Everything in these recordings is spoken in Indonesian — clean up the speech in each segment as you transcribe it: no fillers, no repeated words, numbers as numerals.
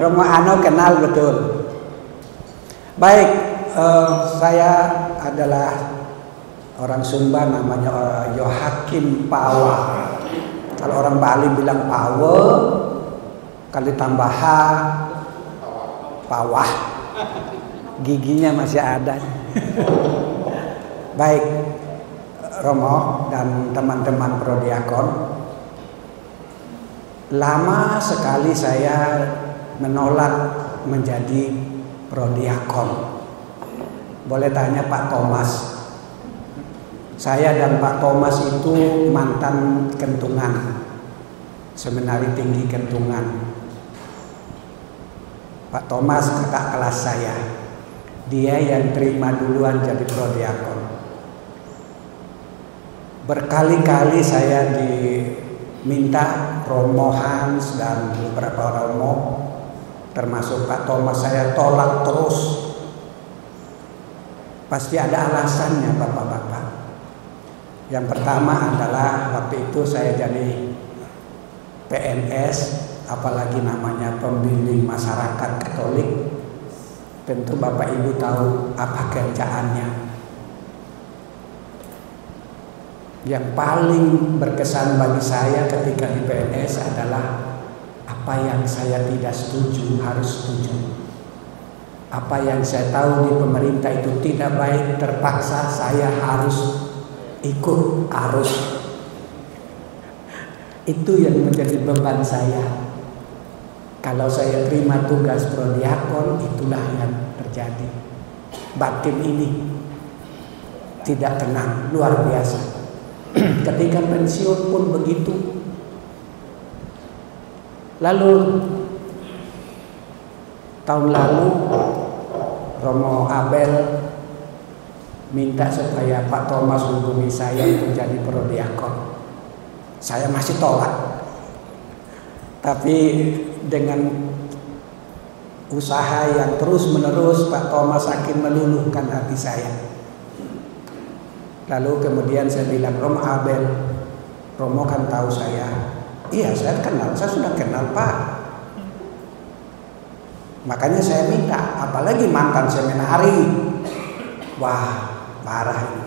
Romo Ano kenal betul. Baik, saya adalah orang Sumba, namanya Yohakim Pawa. Kalau orang Bali bilang Pawe, kali tambah H, Pawah. Giginya masih ada. Baik, Romo dan teman-teman Prodiakon, lama sekali saya menolak menjadi Prodiakon. Boleh tanya Pak Thomas. Saya dan Pak Thomas itu mantan Kentungan, Seminari Tinggi Kentungan. Pak Thomas kakak kelas saya. Dia yang terima duluan jadi Prodiakon. Berkali-kali saya diminta Romo Hans dan beberapa Romo, termasuk Pak Thomas, saya tolak terus. Pasti ada alasannya Bapak-bapak. Yang pertama adalah waktu itu saya jadi PNS, apalagi namanya pembimbing masyarakat Katolik. Tentu Bapak Ibu tahu apa kerjaannya. Yang paling berkesan bagi saya ketika di PNS adalah apa yang saya tidak setuju harus setuju. Apa yang saya tahu di pemerintah itu tidak baik, terpaksa saya harus ikut arus. Itu yang menjadi beban saya. Kalau saya terima tugas Prodiakon, itulah yang terjadi. Batin ini tidak tenang, luar biasa. Ketika pensiun pun begitu. Lalu tahun lalu Romo Abel minta supaya Pak Thomas hubungi saya untuk jadi Prodiakon. Saya masih tolak. Tapi dengan usaha yang terus menerus Pak Thomas akhirnya meluluhkan hati saya. Lalu kemudian saya bilang, Romo Abel, Romo kan tahu saya. Iya, saya kenal, saya sudah kenal Pak. Makanya saya minta, apalagi mantan seminari. Wah, parah ini.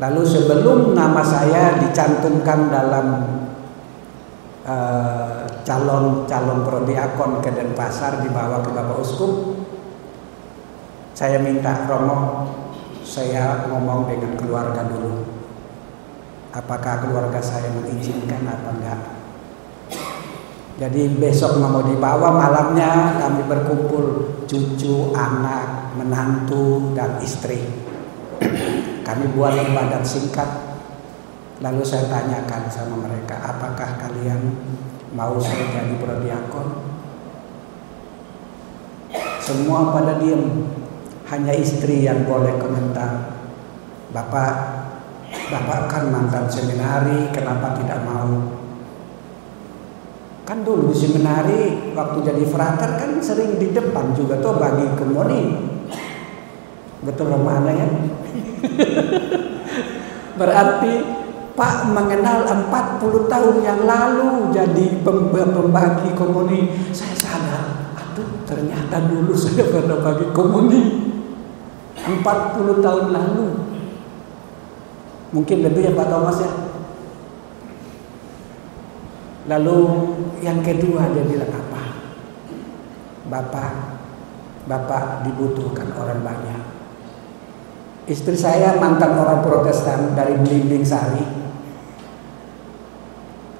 Lalu sebelum nama saya dicantumkan dalam calon Prodiakon ke Denpasar dibawa ke Bapak Uskup, saya minta, Romo, saya ngomong dengan keluarga dulu. Apakah keluarga saya mengizinkan apa enggak? Jadi besok mau dibawa, malamnya kami berkumpul, cucu, anak, menantu, dan istri. Kami buat badan singkat. Lalu saya tanyakan sama mereka, apakah kalian mau saya jadi Prodiakon? Semua pada diam. Hanya istri yang boleh komentar. Bapak kan mantan seminari, kenapa tidak mau? Kan dulu di seminari waktu jadi frater kan sering di depan juga tuh bagi komuni. Betul Romana ya? Berarti Pak mengenal 40 tahun yang lalu jadi pembagi komuni. Saya sadar, aduh ternyata dulu saya pernah bagi komuni 40 tahun lalu. Mungkin lebih ya Pak Thomas ya. Lalu yang kedua dia bilang apa? Bapak dibutuhkan orang banyak. Istri saya mantan orang Protestan dari Belimbing Sari.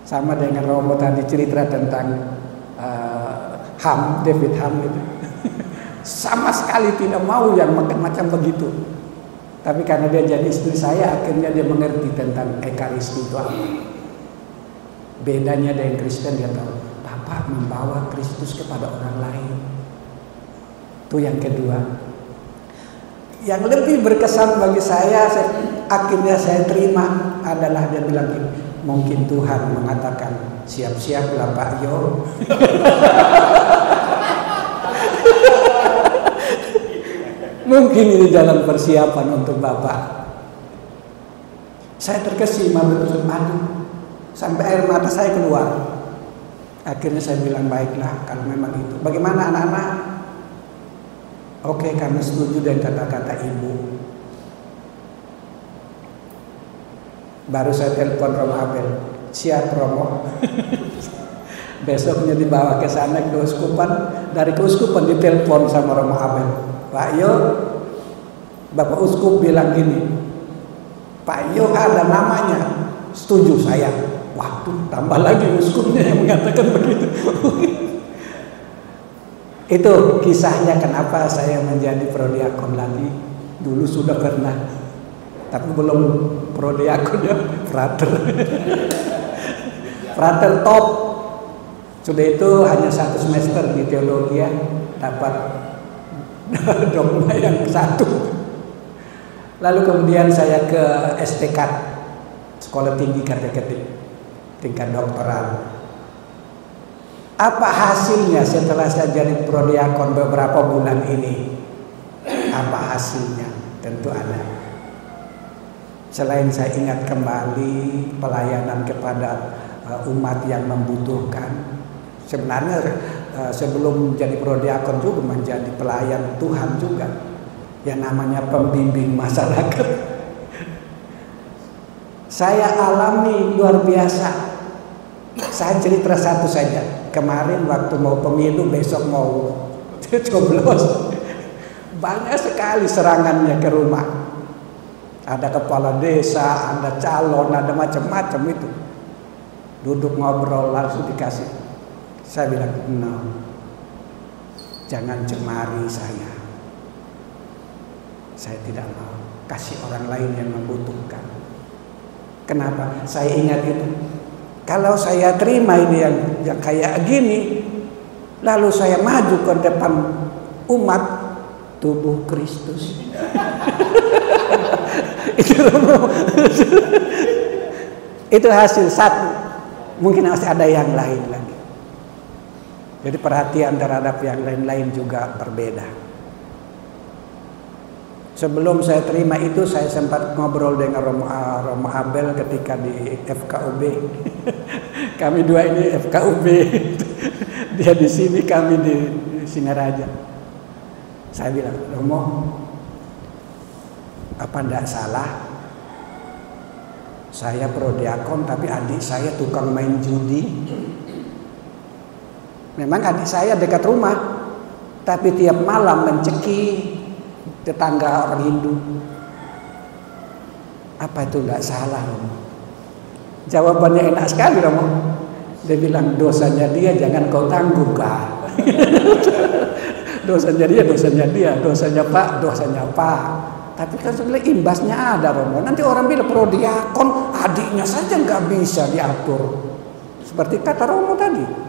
Sama dengan Romo tadi cerita tentang David Ham itu. Sama sekali tidak mau yang macam begitu. Tapi karena dia jadi istri saya, akhirnya dia mengerti tentang Ekaristi itu apa. Bedanya dengan Kristen, dia tahu Bapak membawa Kristus kepada orang lain. Itu yang kedua. Yang lebih berkesan bagi saya, akhirnya saya terima adalah dia bilang, mungkin Tuhan mengatakan siap-siaplah Pak Yo. Mungkin ini jalan persiapan untuk Bapak. Saya terkesima betul. Aduh, sampai air mata saya keluar. Akhirnya saya bilang, baiklah kalau memang itu. Bagaimana anak-anak? Oke, kami setuju dengan kata-kata ibu. Baru saya telepon Romo Abel. Siap Romo. Besoknya dibawa ke sana ke keuskupan. Dari keuskupan ditelepon sama Romo Abel. Pak Yo, Bapak Uskup bilang gini, Pak Yo ada namanya. Setuju saya. Waduh, tambah lagi uskupnya yang mengatakan begitu. Itu kisahnya kenapa saya menjadi prodiakon lagi. Dulu sudah pernah, tapi belum prodiakonnya frater. Frater top. Sudah itu hanya 1 semester di teologi ya, dapat dogma yang 1. Lalu kemudian saya ke STK, Sekolah Tinggi Kateketik, tingkat doktoral. Apa hasilnya setelah saya jadi prodiakon beberapa bulan ini? Apa hasilnya? Tentu ada. Selain saya ingat kembali pelayanan kepada umat yang membutuhkan. Sebenarnya sebelum menjadi prodiakon juga menjadi pelayan Tuhan juga. Yang namanya pembimbing masyarakat. Saya alami luar biasa. Saya cerita satu saja. Kemarin waktu mau pemilu, besok mau coblos, banyak sekali serangannya ke rumah. Ada kepala desa, ada calon, ada macam-macam itu. Duduk ngobrol langsung dikasih. Saya bilang, no, jangan cemari saya. Saya tidak mau kasih orang lain yang membutuhkan. Kenapa? Saya ingat itu. Kalau saya terima ini yang kayak gini, lalu saya maju ke depan umat, tubuh Kristus. Itu hasil satu. Mungkin masih ada yang lain lagi. Jadi perhatian terhadap yang lain-lain juga berbeda. Sebelum saya terima itu, saya sempat ngobrol dengan Romo Abel ketika di FKUB. Kami dua ini FKUB. Dia di sini, kami di Singaraja. Saya bilang, Romo, apa enggak salah? Saya prodiakon tapi adik saya tukang main judi. Memang adik saya dekat rumah, tapi tiap malam menceki tetangga orang Hindu. Apa itu enggak salah, Romo? Jawabannya enak sekali, Romo. Dia bilang, dosanya dia jangan kau tanggung, Kak. Dosanya dia, dosanya Pak, dosanya Pak. Tapi kan sebenarnya imbasnya ada, Romo. Nanti orang bilang prodiakon, adiknya saja nggak bisa diatur. Seperti kata Romo tadi.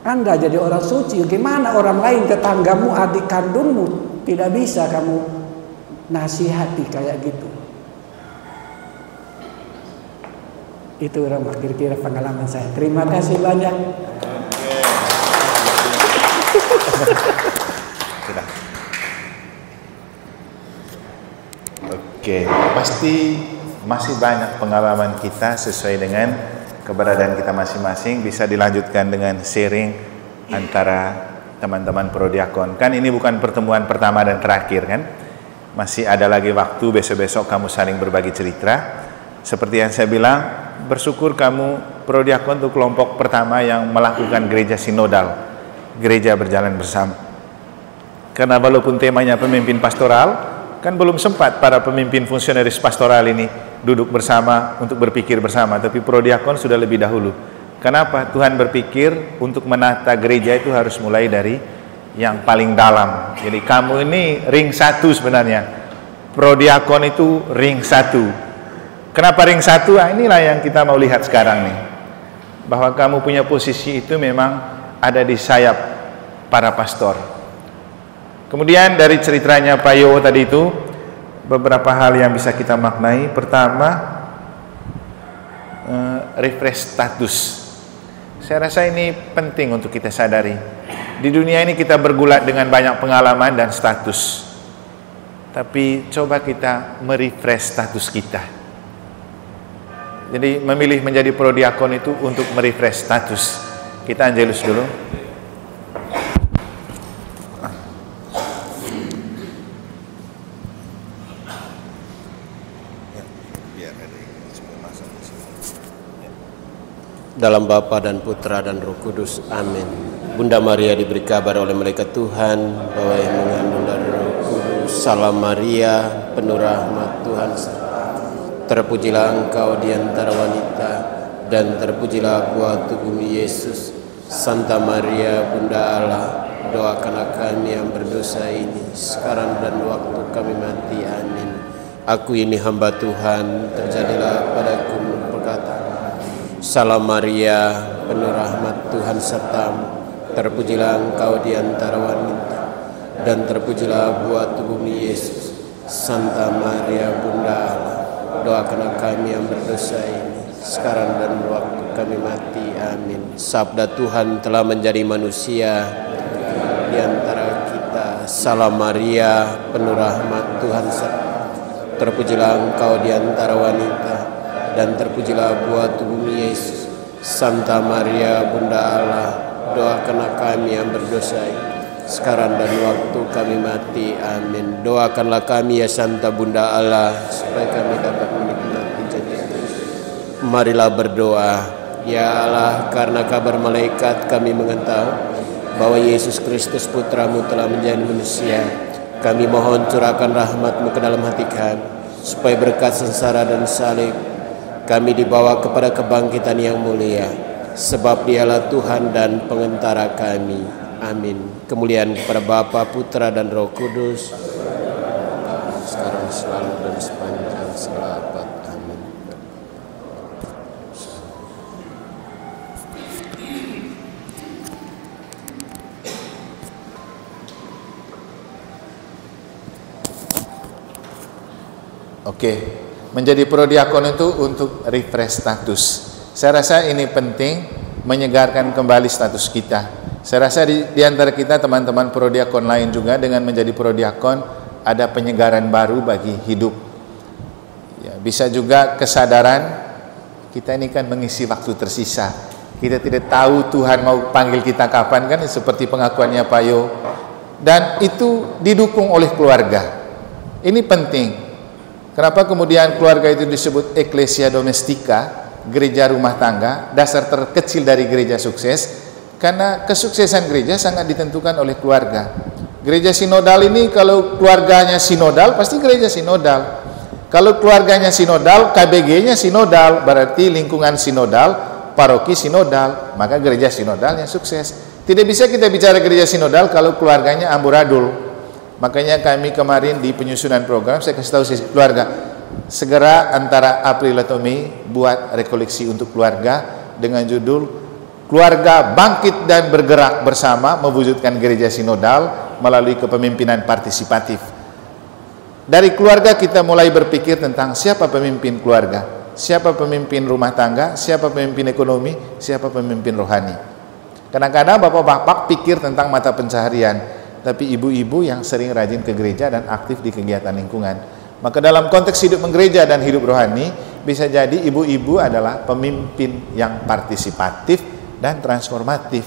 Anda jadi orang suci, gimana orang lain, tetanggamu, adik kandungmu, tidak bisa kamu nasihati kayak gitu. Itu Romo kira-kira pengalaman saya. Terima kasih banyak. Oke, pasti masih banyak pengalaman kita sesuai dengan keberadaan kita masing-masing, bisa dilanjutkan dengan sharing antara teman-teman prodiakon. Kan ini bukan pertemuan pertama dan terakhir kan? Masih ada lagi waktu, besok-besok kamu saling berbagi cerita. Seperti yang saya bilang, bersyukur kamu prodiakon itu kelompok pertama yang melakukan gereja sinodal, gereja berjalan bersama. Karena walaupun temanya pemimpin pastoral, kan belum sempat para pemimpin fungsionaris pastoral ini duduk bersama untuk berpikir bersama, tapi prodiakon sudah lebih dahulu. Kenapa? Tuhan berpikir untuk menata gereja itu harus mulai dari yang paling dalam. Jadi kamu ini ring 1 sebenarnya. Prodiakon itu ring 1. Kenapa ring 1? Nah, inilah yang kita mau lihat sekarang nih. Bahwa kamu punya posisi itu memang ada di sayap para pastor. Kemudian dari ceritanya Pak Yo tadi itu, beberapa hal yang bisa kita maknai. Pertama, refresh status. Saya rasa ini penting untuk kita sadari. Di dunia ini kita bergulat dengan banyak pengalaman dan status. Tapi coba kita merefresh status kita. Jadi memilih menjadi prodiakon itu untuk merefresh status. Kita angelus dulu. Dalam Bapa dan Putra dan Roh Kudus. Amin. Bunda Maria diberi kabar oleh malaikat Tuhan bahwa yang mengandung dari Roh Kudus. Salam Maria, penuh rahmat Tuhan. Terpujilah engkau di antara wanita, dan terpujilah buah tubuhmu Yesus. Santa Maria, Bunda Allah, doakanlah kami yang berdosa ini, sekarang dan waktu kami mati. Amin. Aku ini hamba Tuhan, terjadilah padaku perkataan. Salam Maria, penuh rahmat Tuhan sertamu. Terpujilah engkau di antara wanita, dan terpujilah buah tubuhmu Yesus. Santa Maria, Bunda Allah, doakanlah kami yang berdosa ini, sekarang dan waktu kami mati. Amin. Sabda Tuhan telah menjadi manusia di antara kita. Salam Maria, penuh rahmat Tuhan sertamu. Terpujilah engkau di antara wanita, dan terpujilah buah tubuhmu Yesus. Santa Maria, Bunda Allah, doakanlah kami yang berdosa ini, sekarang dan waktu kami mati. Amin. Doakanlah kami ya Santa Bunda Allah, supaya kami dapat menikmati janji. Marilah berdoa. Ya Allah, karena kabar malaikat kami mengetahui bahwa Yesus Kristus Putramu telah menjadi manusia. Kami mohon curahkan rahmat-Mu ke dalam hati kami, supaya berkat sengsara dan salib kami dibawa kepada kebangkitan yang mulia. Sebab Dialah Tuhan dan pengantara kami. Amin. Kemuliaan kepada Bapa, Putra dan Roh Kudus, sekarang selalu dan sepanjang segala abad. Amin. Oke, menjadi prodiakon itu untuk refresh status. Saya rasa ini penting, menyegarkan kembali status kita. Saya rasa di antara kita teman-teman prodiakon lain juga dengan menjadi prodiakon ada penyegaran baru bagi hidup. Ya, bisa juga kesadaran kita ini kan mengisi waktu tersisa. Kita tidak tahu Tuhan mau panggil kita kapan, kan seperti pengakuannya Pak Yo. Dan itu didukung oleh keluarga. Ini penting. Kenapa kemudian keluarga itu disebut Ecclesia Domestica, gereja rumah tangga, dasar terkecil dari gereja sukses? Karena kesuksesan gereja sangat ditentukan oleh keluarga. Gereja sinodal ini kalau keluarganya sinodal, pasti gereja sinodal. Kalau keluarganya sinodal, KBG-nya sinodal, berarti lingkungan sinodal, paroki sinodal, maka gereja sinodalnya sukses. Tidak bisa kita bicara gereja sinodal kalau keluarganya amburadul. Makanya kami kemarin di penyusunan program, saya kasih tahu sisi keluarga, segera antara April atau Mei buat rekoleksi untuk keluarga dengan judul Keluarga Bangkit dan Bergerak Bersama Mewujudkan Gereja Sinodal Melalui Kepemimpinan Partisipatif. Dari keluarga kita mulai berpikir tentang siapa pemimpin keluarga, siapa pemimpin rumah tangga, siapa pemimpin ekonomi, siapa pemimpin rohani. Kadang-kadang bapak-bapak pikir tentang mata pencaharian, tapi ibu-ibu yang sering rajin ke gereja dan aktif di kegiatan lingkungan. Maka dalam konteks hidup menggereja dan hidup rohani, bisa jadi ibu-ibu adalah pemimpin yang partisipatif dan transformatif.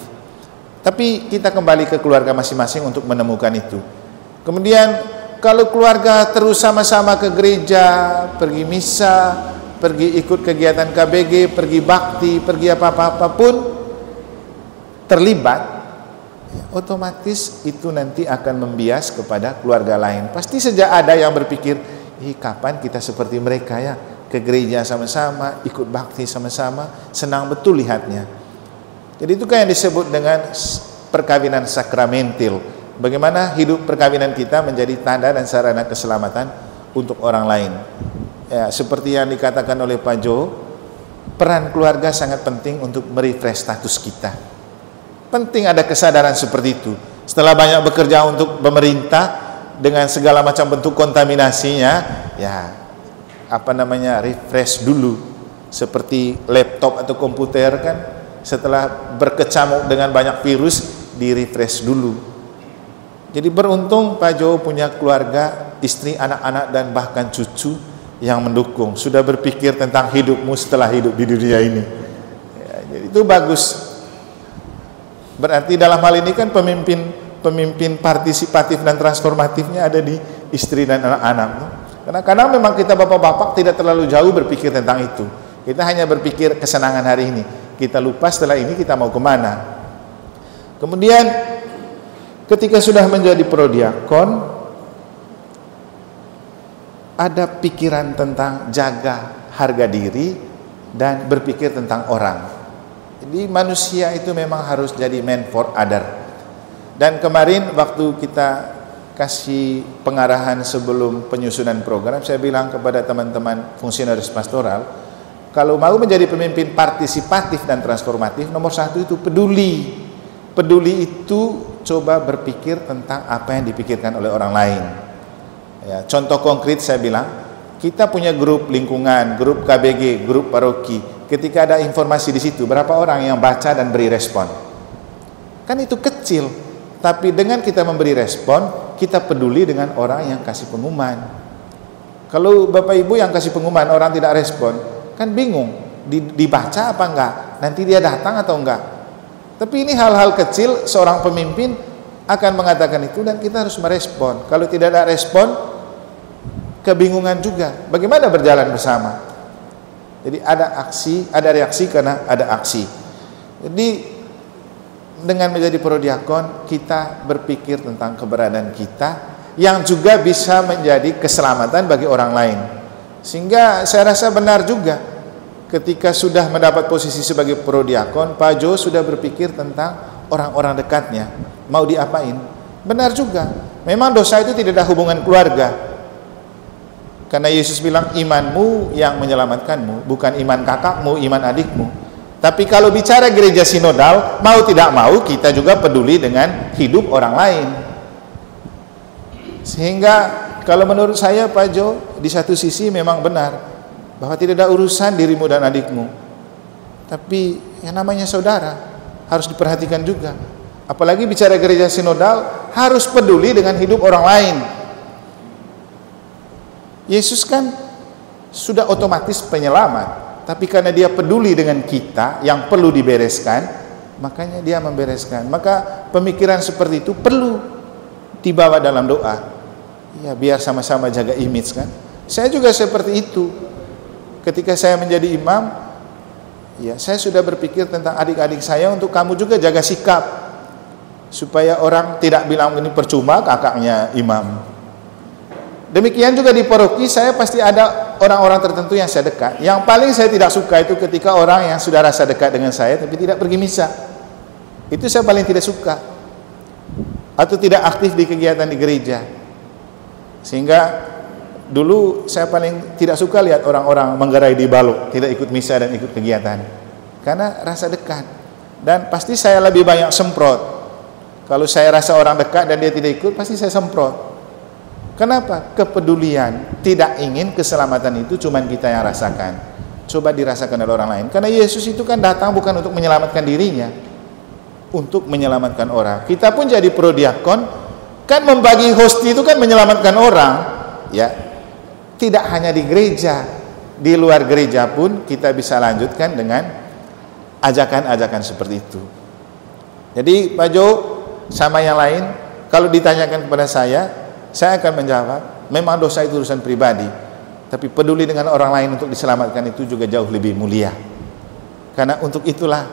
Tapi kita kembali ke keluarga masing-masing untuk menemukan itu. Kemudian kalau keluarga terus sama-sama ke gereja, pergi misa, pergi ikut kegiatan KBG, pergi bakti, pergi apa-apa pun terlibat, otomatis itu nanti akan membias kepada keluarga lain. Pasti sejak ada yang berpikir, kapan kita seperti mereka ya, ke gereja sama-sama, ikut bakti sama-sama, senang betul lihatnya. Jadi itu kan yang disebut dengan perkawinan sakramentil. Bagaimana hidup perkawinan kita menjadi tanda dan sarana keselamatan untuk orang lain. Ya, seperti yang dikatakan oleh Pak Jo, peran keluarga sangat penting untuk merefresh status kita. Penting ada kesadaran seperti itu. Setelah banyak bekerja untuk pemerintah dengan segala macam bentuk kontaminasinya, ya refresh dulu. Seperti laptop atau komputer kan, setelah berkecamuk dengan banyak virus, di-refresh dulu. Jadi beruntung Pak Jo punya keluarga, istri, anak-anak dan bahkan cucu yang mendukung, sudah berpikir tentang hidupmu setelah hidup di dunia ini. Ya, jadi itu bagus. Berarti dalam hal ini kan pemimpin partisipatif dan transformatifnya ada di istri dan anak-anak. Karena kadang memang kita bapak-bapak tidak terlalu jauh berpikir tentang itu. Kita hanya berpikir kesenangan hari ini. Kita lupa setelah ini kita mau kemana. Kemudian ketika sudah menjadi prodiakon, ada pikiran tentang jaga harga diri dan berpikir tentang orang. Jadi manusia itu memang harus jadi man for other. Dan kemarin waktu kita kasih pengarahan sebelum penyusunan program, saya bilang kepada teman-teman fungsionaris pastoral, kalau mau menjadi pemimpin partisipatif dan transformatif, nomor satu itu peduli. Peduli itu coba berpikir tentang apa yang dipikirkan oleh orang lain. Ya, contoh konkret saya bilang, kita punya grup lingkungan, grup KBG, grup paroki. Ketika ada informasi di situ, berapa orang yang baca dan beri respon? Kan itu kecil, tapi dengan kita memberi respon, kita peduli dengan orang yang kasih pengumuman. Kalau Bapak Ibu yang kasih pengumuman orang tidak respon, kan bingung, dibaca apa enggak? Nanti dia datang atau enggak? Tapi ini hal-hal kecil, seorang pemimpin akan mengatakan itu dan kita harus merespon. Kalau tidak ada respon, kebingungan juga. Bagaimana berjalan bersama? Jadi ada aksi, ada reaksi karena ada aksi. Jadi dengan menjadi prodiakon, kita berpikir tentang keberadaan kita yang juga bisa menjadi keselamatan bagi orang lain. Sehingga saya rasa benar juga ketika sudah mendapat posisi sebagai prodiakon, Pak Jo sudah berpikir tentang orang-orang dekatnya, mau diapain. Benar juga, memang dosa itu tidak ada hubungan keluarga. Karena Yesus bilang imanmu yang menyelamatkanmu, bukan iman kakakmu, iman adikmu. Tapi kalau bicara gereja sinodal, mau tidak mau kita juga peduli dengan hidup orang lain. Sehingga kalau menurut saya Pak Jo, di satu sisi memang benar bahwa tidak ada urusan dirimu dan adikmu. Tapi yang namanya saudara harus diperhatikan juga. Apalagi bicara gereja sinodal, harus peduli dengan hidup orang lain. Yesus kan sudah otomatis penyelamat, tapi karena dia peduli dengan kita yang perlu dibereskan, makanya dia membereskan. Maka pemikiran seperti itu perlu dibawa dalam doa. Ya, biar sama-sama jaga image kan. Saya juga seperti itu. Ketika saya menjadi imam, ya saya sudah berpikir tentang adik-adik saya untuk kamu juga jaga sikap. Supaya orang tidak bilang ini percuma kakaknya imam. Demikian juga di paroki, saya pasti ada orang-orang tertentu yang saya dekat. Yang paling saya tidak suka itu ketika orang yang sudah rasa dekat dengan saya tapi tidak pergi misa. Itu saya paling tidak suka. Atau tidak aktif di kegiatan di gereja. Sehingga dulu saya paling tidak suka lihat orang-orang menggerai di balok, tidak ikut misa dan ikut kegiatan. Karena rasa dekat. Dan pasti saya lebih banyak semprot. Kalau saya rasa orang dekat dan dia tidak ikut, pasti saya semprot. Kenapa? Kepedulian, tidak ingin keselamatan itu cuma kita yang rasakan. Coba dirasakan oleh orang lain. Karena Yesus itu kan datang bukan untuk menyelamatkan dirinya, untuk menyelamatkan orang. Kita pun jadi prodiakon, kan membagi hosti itu kan menyelamatkan orang. Ya, tidak hanya di gereja, di luar gereja pun kita bisa lanjutkan dengan ajakan-ajakan seperti itu. Jadi Pak Jo sama yang lain, kalau ditanyakan kepada saya akan menjawab, memang dosa itu urusan pribadi, tapi peduli dengan orang lain untuk diselamatkan itu juga jauh lebih mulia. Karena untuk itulah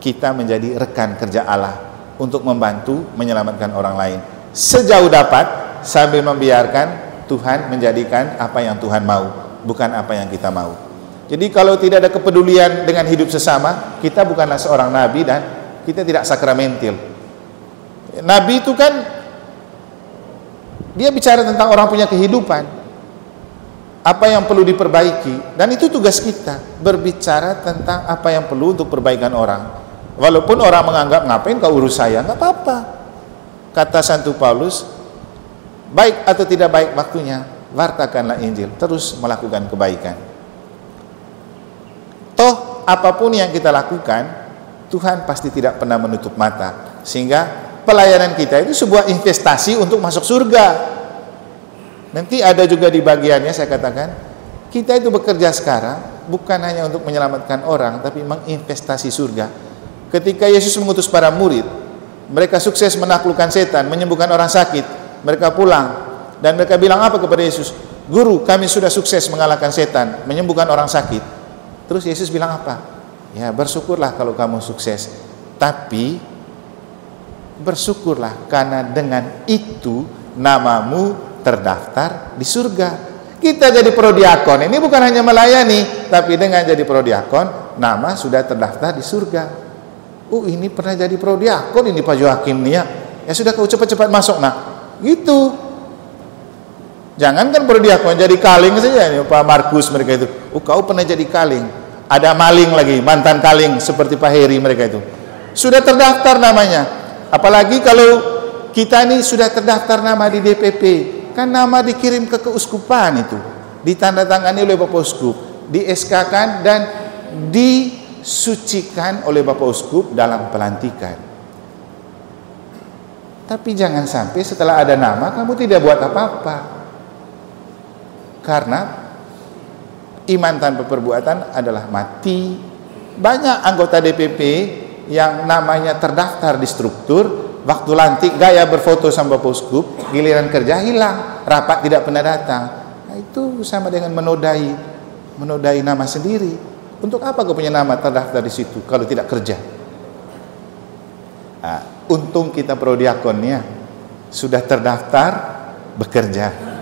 kita menjadi rekan kerja Allah untuk membantu menyelamatkan orang lain sejauh dapat, sambil membiarkan Tuhan menjadikan apa yang Tuhan mau, bukan apa yang kita mau. Jadi kalau tidak ada kepedulian dengan hidup sesama, kita bukanlah seorang nabi dan kita tidak sakramentil. Nabi itu kan dia bicara tentang orang punya kehidupan, apa yang perlu diperbaiki, dan itu tugas kita, berbicara tentang apa yang perlu untuk perbaikan orang. Walaupun orang menganggap ngapain kau urus saya, nggak apa-apa. Kata Santo Paulus, baik atau tidak baik waktunya, wartakanlah Injil, terus melakukan kebaikan. Toh apapun yang kita lakukan, Tuhan pasti tidak pernah menutup mata, sehingga pelayanan kita itu sebuah investasi untuk masuk surga. Nanti ada juga di bagiannya saya katakan, Kita itu bekerja sekarang bukan hanya untuk menyelamatkan orang, tapi menginvestasi surga. Ketika Yesus mengutus para murid, mereka sukses menaklukkan setan, menyembuhkan orang sakit. Mereka pulang dan mereka bilang apa kepada Yesus? Guru, kami sudah sukses mengalahkan setan, menyembuhkan orang sakit. Terus Yesus bilang apa? Ya, bersyukurlah kalau kamu sukses. Tapi bersyukurlah karena dengan itu namamu terdaftar di surga. Kita jadi prodiakon, ini bukan hanya melayani, tapi dengan jadi prodiakon, nama sudah terdaftar di surga. Ini pernah jadi prodiakon ini Pak Joakim nih ya. Ya sudah, kau cepat-cepat masuk nak. Gitu. Jangan kan prodiakon jadi kaling saja nih, Pak Markus mereka itu. Kau pernah jadi kaling. Ada maling lagi, mantan kaling seperti Pak Heri mereka itu. Sudah terdaftar namanya. Apalagi kalau kita ini sudah terdaftar nama di DPP, kan nama dikirim ke keuskupan itu, ditandatangani oleh Bapak Uskup, di-SK-kan dan disucikan oleh Bapak Uskup dalam pelantikan. Tapi jangan sampai setelah ada nama kamu tidak buat apa-apa. Karena iman tanpa perbuatan adalah mati. Banyak anggota DPP yang namanya terdaftar di struktur, waktu lantik gaya berfoto sama Bapak Uskup, giliran kerja hilang, rapat tidak pernah datang. Nah, itu sama dengan menodai nama sendiri. Untuk apa kau punya nama terdaftar di situ kalau tidak kerja? Nah, untung kita prodiakonnya sudah terdaftar bekerja.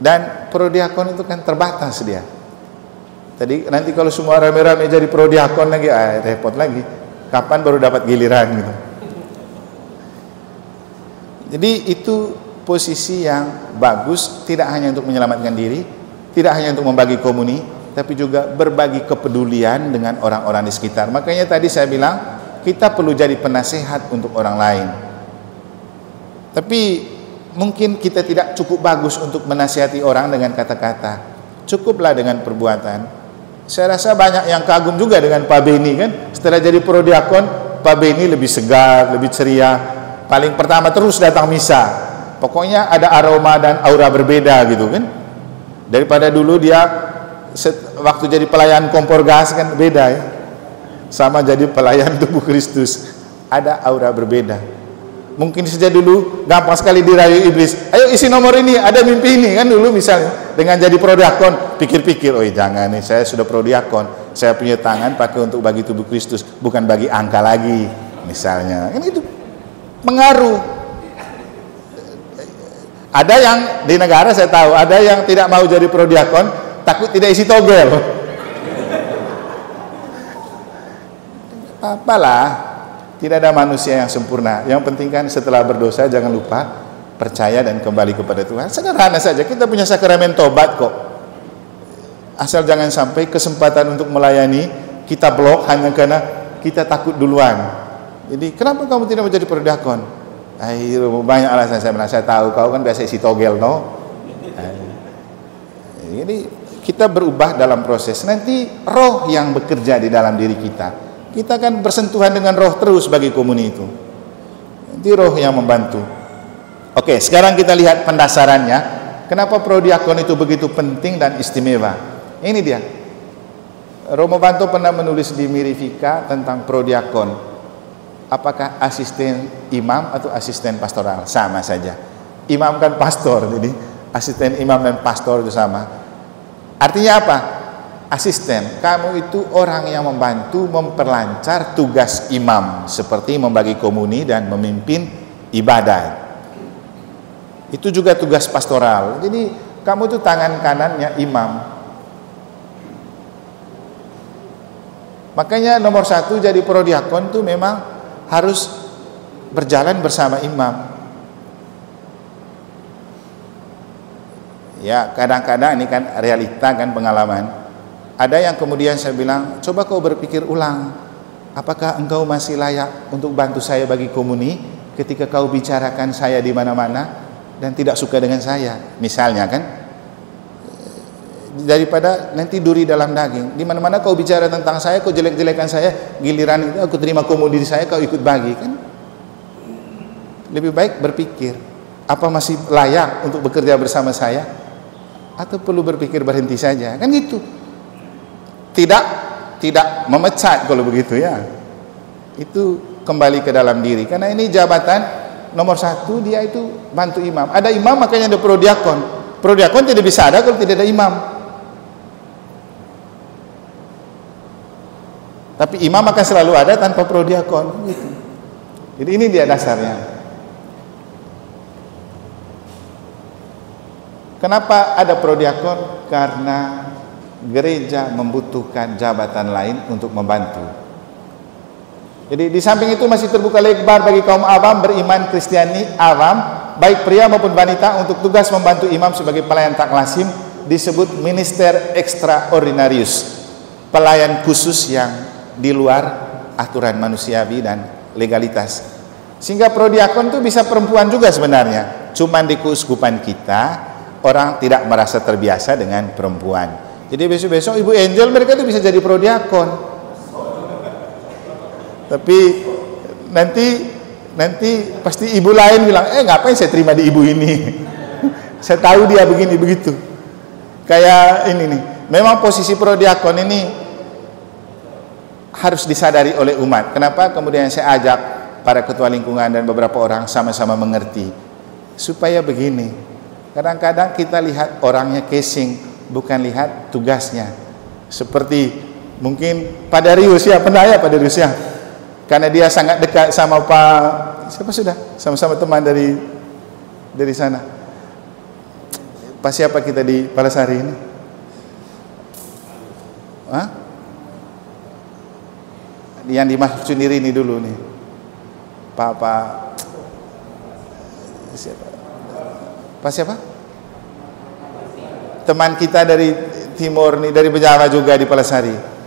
Dan prodiakon itu kan terbatas dia. Jadi nanti kalau semua rame-rame jadi prodiakon lagi, repot lagi. Kapan baru dapat giliran gitu. Jadi itu posisi yang bagus, tidak hanya untuk menyelamatkan diri, tidak hanya untuk membagi komuni, tapi juga berbagi kepedulian dengan orang-orang di sekitar. Makanya tadi saya bilang, kita perlu jadi penasehat untuk orang lain. Tapi mungkin kita tidak cukup bagus untuk menasihati orang dengan kata-kata. Cukuplah dengan perbuatan. Saya rasa banyak yang kagum juga dengan Pak Beni kan. Setelah jadi prodiakon, Pak Beni lebih segar, lebih ceria. Paling pertama terus datang misa. Pokoknya ada aroma dan aura berbeda gitu kan. Daripada dulu dia waktu jadi pelayan kompor gas kan beda ya. Sama jadi pelayan tubuh Kristus. Ada aura berbeda. Mungkin saja dulu gampang sekali dirayu iblis. Ayo isi nomor ini, ada mimpi ini kan dulu misalnya. Dengan jadi prodiakon, pikir-pikir, jangan nih, saya sudah prodiakon. Saya punya tangan pakai untuk bagi tubuh Kristus, bukan bagi angka lagi misalnya. Kan itu pengaruh. Ada yang di negara saya tahu, ada yang tidak mau jadi prodiakon, takut tidak isi togel. Apalah. Tidak ada manusia yang sempurna. Yang penting kan setelah berdosa jangan lupa percaya dan kembali kepada Tuhan. Sederhana saja, kita punya sakramen tobat kok. Asal jangan sampai kesempatan untuk melayani kita blok hanya karena kita takut duluan. Jadi kenapa kamu tidak mau jadi prodiakon? Banyak alasan saya tahu kau kan biasa isi togel no. Jadi kita berubah dalam proses. Nanti roh yang bekerja di dalam diri kita. Kita kan bersentuhan dengan roh terus bagi komuni itu. Nanti roh yang membantu. Oke, sekarang kita lihat pendasarannya. Kenapa prodiakon itu begitu penting dan istimewa? Ini dia. Romo Banto pernah menulis di Mirifika tentang prodiakon. Apakah asisten imam atau asisten pastoral? Sama saja. Imam kan pastor, jadi asisten imam dan pastor itu sama. Artinya apa? Asisten, kamu itu orang yang membantu memperlancar tugas imam, seperti membagi komuni dan memimpin ibadah. Itu juga tugas pastoral. Jadi kamu itu tangan kanannya imam. Makanya nomor 1 jadi prodiakon itu memang harus berjalan bersama imam. Ya kadang-kadang ini kan realita kan pengalaman. Ada yang kemudian saya bilang, coba kau berpikir ulang, apakah engkau masih layak untuk bantu saya bagi komuni ketika kau bicarakan saya di mana-mana dan tidak suka dengan saya, misalnya kan, daripada nanti duri dalam daging. Di mana-mana kau bicara tentang saya, kau jelek-jelekan saya, giliran itu aku terima komuni saya, kau ikut bagi kan? Lebih baik berpikir, apa masih layak untuk bekerja bersama saya? atau perlu berpikir berhenti saja? Kan gitu. Tidak memecat kalau begitu ya. Itu kembali ke dalam diri. Karena ini jabatan nomor 1, dia itu bantu imam. Ada imam makanya ada prodiakon. Prodiakon tidak bisa ada kalau tidak ada imam. Tapi imam akan selalu ada tanpa prodiakon. Gitu. Jadi ini dia dasarnya. Kenapa ada prodiakon? Karena gereja membutuhkan jabatan lain untuk membantu. Jadi di samping itu masih terbuka lebar bagi kaum awam beriman Kristiani awam, baik pria maupun wanita, untuk tugas membantu imam sebagai pelayan taklasim, disebut minister extraordinarius, pelayan khusus yang di luar aturan manusiawi dan legalitas. Sehingga prodiakon itu bisa perempuan juga sebenarnya. Cuman di keuskupan kita orang tidak merasa terbiasa dengan perempuan. Jadi besok-besok Ibu Angel mereka itu bisa jadi prodiakon. Tapi nanti pasti ibu lain bilang, ngapain saya terima di ibu ini? Saya tahu dia begini begitu. Kayak ini nih. Memang posisi prodiakon ini harus disadari oleh umat. Kenapa kemudian saya ajak para ketua lingkungan dan beberapa orang sama-sama mengerti. Supaya begini, kadang-kadang kita lihat orangnya casing, bukan lihat tugasnya. Seperti mungkin Pak Darius ya, pernah ya Pak Darius ya. Karena dia sangat dekat sama siapa sudah? Sama-sama teman dari sana. Pak siapa kita di Palasari ini? Hah? Yang dimaksud sendiri ini dulu nih. Pak siapa? Teman kita dari timur nih, dari Bejawa juga di Palasari.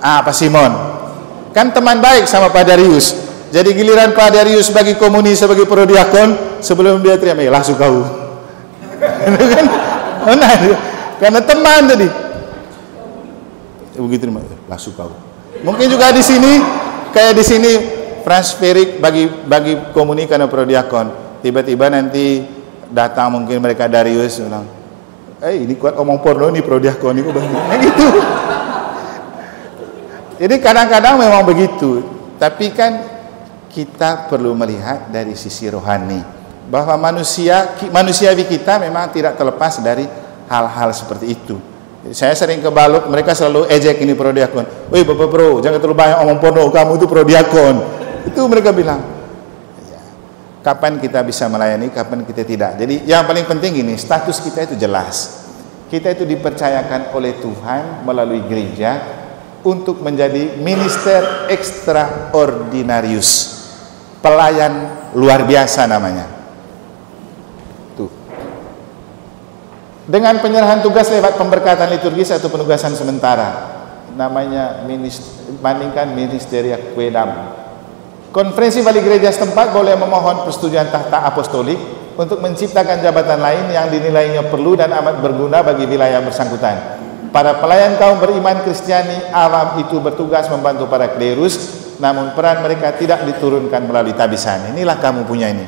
Pak Simon. Kan teman baik sama Pak Darius. Jadi giliran Pak Darius bagi komuni sebagai prodiakon, sebelum dia teriak, langsung kau. Karena teman tadi. Begitu langsung kau. Mungkin juga di sini kayak di sini Franz Perik bagi komuni karena prodiakon. Tiba-tiba nanti datang mungkin mereka Darius bilang, ini kuat omong porno nih prodiakon ini gitu. Jadi kadang-kadang memang begitu. Tapi kan kita perlu melihat dari sisi rohani bahwa manusiawi kita memang tidak terlepas dari hal-hal seperti itu. Saya sering ke Balut, mereka selalu ejek ini prodiakon. Woi Bapak Bro, jangan terlalu banyak omong porno, kamu itu prodiakon. Itu mereka bilang. Kapan kita bisa melayani, kapan kita tidak. Jadi yang paling penting ini, status kita itu jelas. Kita itu dipercayakan oleh Tuhan melalui gereja untuk menjadi minister extraordinarius, pelayan luar biasa namanya. Tuh. Dengan penyerahan tugas lewat pemberkatan liturgis atau penugasan sementara, namanya bandingkan ministeria quedam. Konferensi wali gereja setempat boleh memohon persetujuan tahta apostolik untuk menciptakan jabatan lain yang dinilainya perlu dan amat berguna bagi wilayah bersangkutan. Para pelayan kaum beriman Kristiani awam itu bertugas membantu para klerus, namun peran mereka tidak diturunkan melalui tabisan. Inilah kamu punya ini.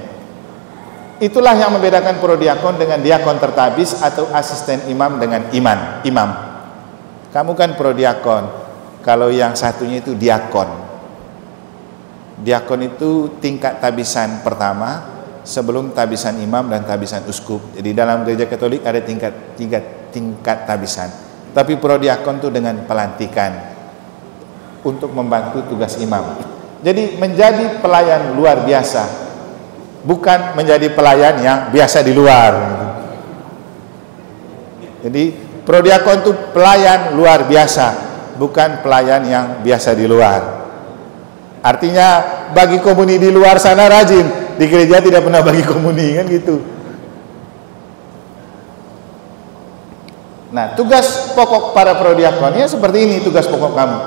Itulah yang membedakan prodiakon dengan diakon tertabis atau asisten imam dengan imam. Kamu kan prodiakon, kalau yang satunya itu diakon. Diakon itu tingkat tabisan pertama sebelum tabisan imam dan tabisan uskup. Jadi dalam gereja Katolik ada tingkat tabisan. Tapi prodiakon itu dengan pelantikan untuk membantu tugas imam. Jadi menjadi pelayan luar biasa, bukan menjadi pelayan yang biasa di luar. Jadi prodiakon itu pelayan luar biasa, bukan pelayan yang biasa di luar. Artinya bagi komuni di luar sana rajin, di gereja tidak pernah bagi komuni, kan gitu. Nah, tugas pokok para prodiakon ya seperti ini, tugas pokok kamu.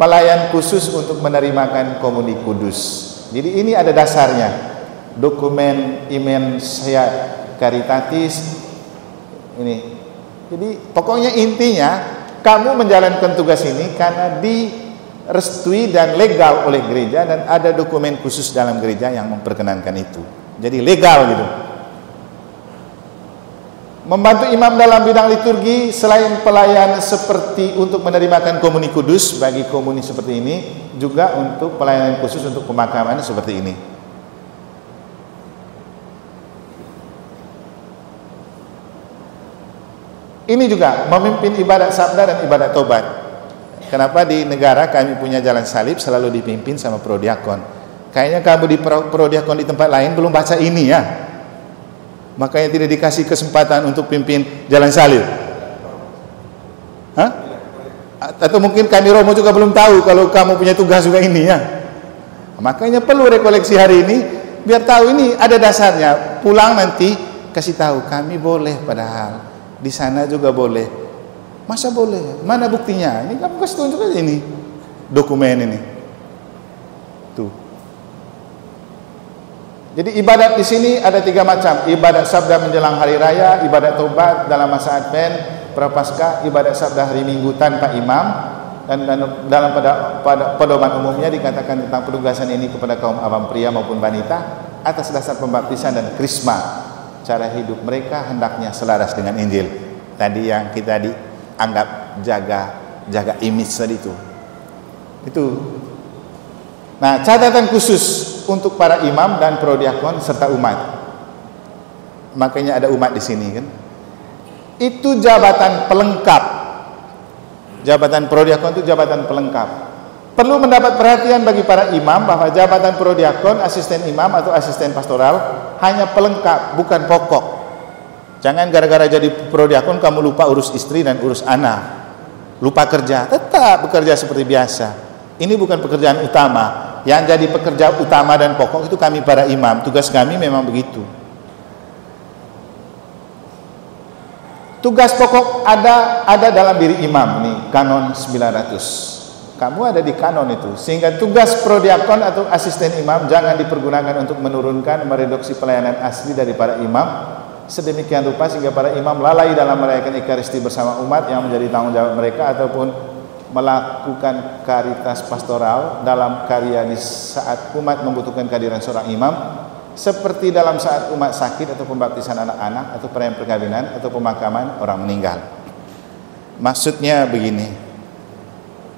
Pelayan khusus untuk menerimakan komuni kudus. Jadi ini ada dasarnya. Dokumen Imen Saya Caritatis ini. Jadi pokoknya intinya kamu menjalankan tugas ini karena direstui dan legal oleh gereja dan ada dokumen khusus dalam gereja yang memperkenankan itu. Jadi legal gitu. Membantu imam dalam bidang liturgi selain pelayan seperti untuk menerimakan komuni kudus bagi komuni seperti ini, juga untuk pelayanan khusus untuk pemakaman seperti ini. Ini juga memimpin ibadat sabda dan ibadat tobat. Kenapa di negara kami punya jalan salib selalu dipimpin sama prodiakon? Kayaknya kamu di prodiakon di tempat lain belum baca ini ya. Makanya tidak dikasih kesempatan untuk pimpin jalan salib. Hah? Atau mungkin kami Romo juga belum tahu kalau kamu punya tugas juga ini ya. Makanya perlu rekoleksi hari ini biar tahu ini ada dasarnya. Pulang nanti kasih tahu kami boleh, padahal di sana juga boleh. Masa boleh? Mana buktinya? Ini kamu kasih tunjuk aja ini dokumen ini. Tuh. Jadi ibadat di sini ada 3 macam. Ibadat sabda menjelang hari raya, ibadat tobat dalam masa Advent, Prapaskah, ibadat sabda hari Minggu tanpa imam, dan dalam pada pedoman umumnya dikatakan tentang penugasan ini kepada kaum awam pria maupun wanita atas dasar pembaptisan dan krisma. Cara hidup mereka hendaknya selaras dengan Injil. Tadi yang kita dianggap jaga image tadi itu. Nah, catatan khusus untuk para imam dan prodiakon serta umat. Makanya ada umat di sini kan. Itu jabatan pelengkap. Jabatan prodiakon itu jabatan pelengkap. Perlu mendapat perhatian bagi para imam bahwa jabatan prodiakon, asisten imam atau asisten pastoral hanya pelengkap, bukan pokok. Jangan gara-gara jadi prodiakon kamu lupa urus istri dan urus anak. Lupa kerja, tetap bekerja seperti biasa. Ini bukan pekerjaan utama. Yang jadi pekerja utama dan pokok itu kami para imam. Tugas kami memang begitu. Tugas pokok ada dalam diri imam nih, kanon 900. Kamu ada di kanon itu. Sehingga tugas prodiakon atau asisten imam jangan dipergunakan untuk menurunkan, mereduksi pelayanan asli dari para imam. Sedemikian rupa sehingga para imam lalai dalam merayakan Ekaristi bersama umat yang menjadi tanggung jawab mereka, ataupun melakukan karitas pastoral dalam karya di saat umat membutuhkan kehadiran seorang imam, seperti dalam saat umat sakit atau pembaptisan anak-anak atau perayaan perkawinan atau pemakaman orang meninggal. Maksudnya begini,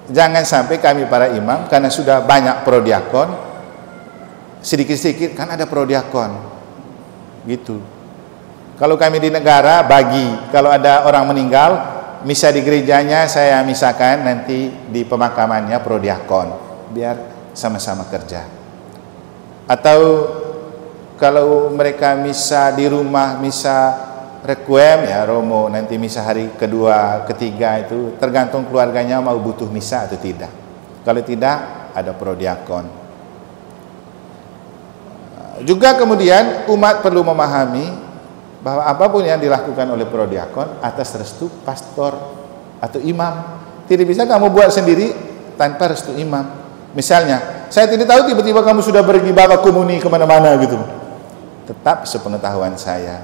jangan sampai kami para imam karena sudah banyak prodiakon, sedikit-sedikit kan ada prodiakon gitu. Kalau kami di negara bagi, kalau ada orang meninggal misa di gerejanya saya misakan, nanti di pemakamannya prodiakon, biar sama-sama kerja. Atau kalau mereka misa di rumah, misa requiem ya Romo, nanti misa hari kedua, ketiga itu tergantung keluarganya mau butuh misa atau tidak. Kalau tidak ada prodiakon. Juga kemudian umat perlu memahami bahwa apapun yang dilakukan oleh prodiakon atas restu pastor atau imam. Tidak bisa kamu buat sendiri tanpa restu imam. Misalnya, saya tidak tahu tiba-tiba kamu sudah pergi bawa komuni kemana-mana gitu. Tetap sepengetahuan saya.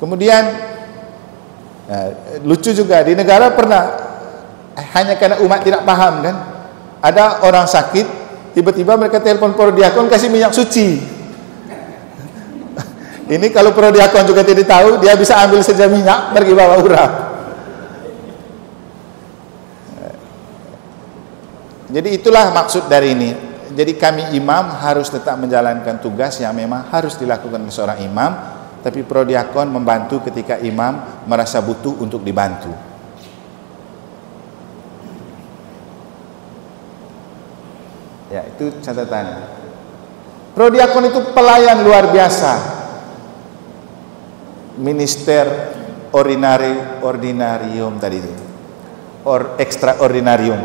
Kemudian, lucu juga di negara pernah, hanya karena umat tidak paham kan, ada orang sakit, tiba-tiba mereka telepon prodiakon kasih minyak suci. Ini kalau prodiakon juga tidak tahu, dia bisa ambil saja minyak pergi bawa urap. Jadi itulah maksud dari ini. Jadi kami imam harus tetap menjalankan tugas yang memang harus dilakukan oleh seorang imam, tapi prodiakon membantu ketika imam merasa butuh untuk dibantu. Ya, itu catatan. Prodiakon itu pelayan luar biasa. Minister ordinarium tadi itu, extraordinarium.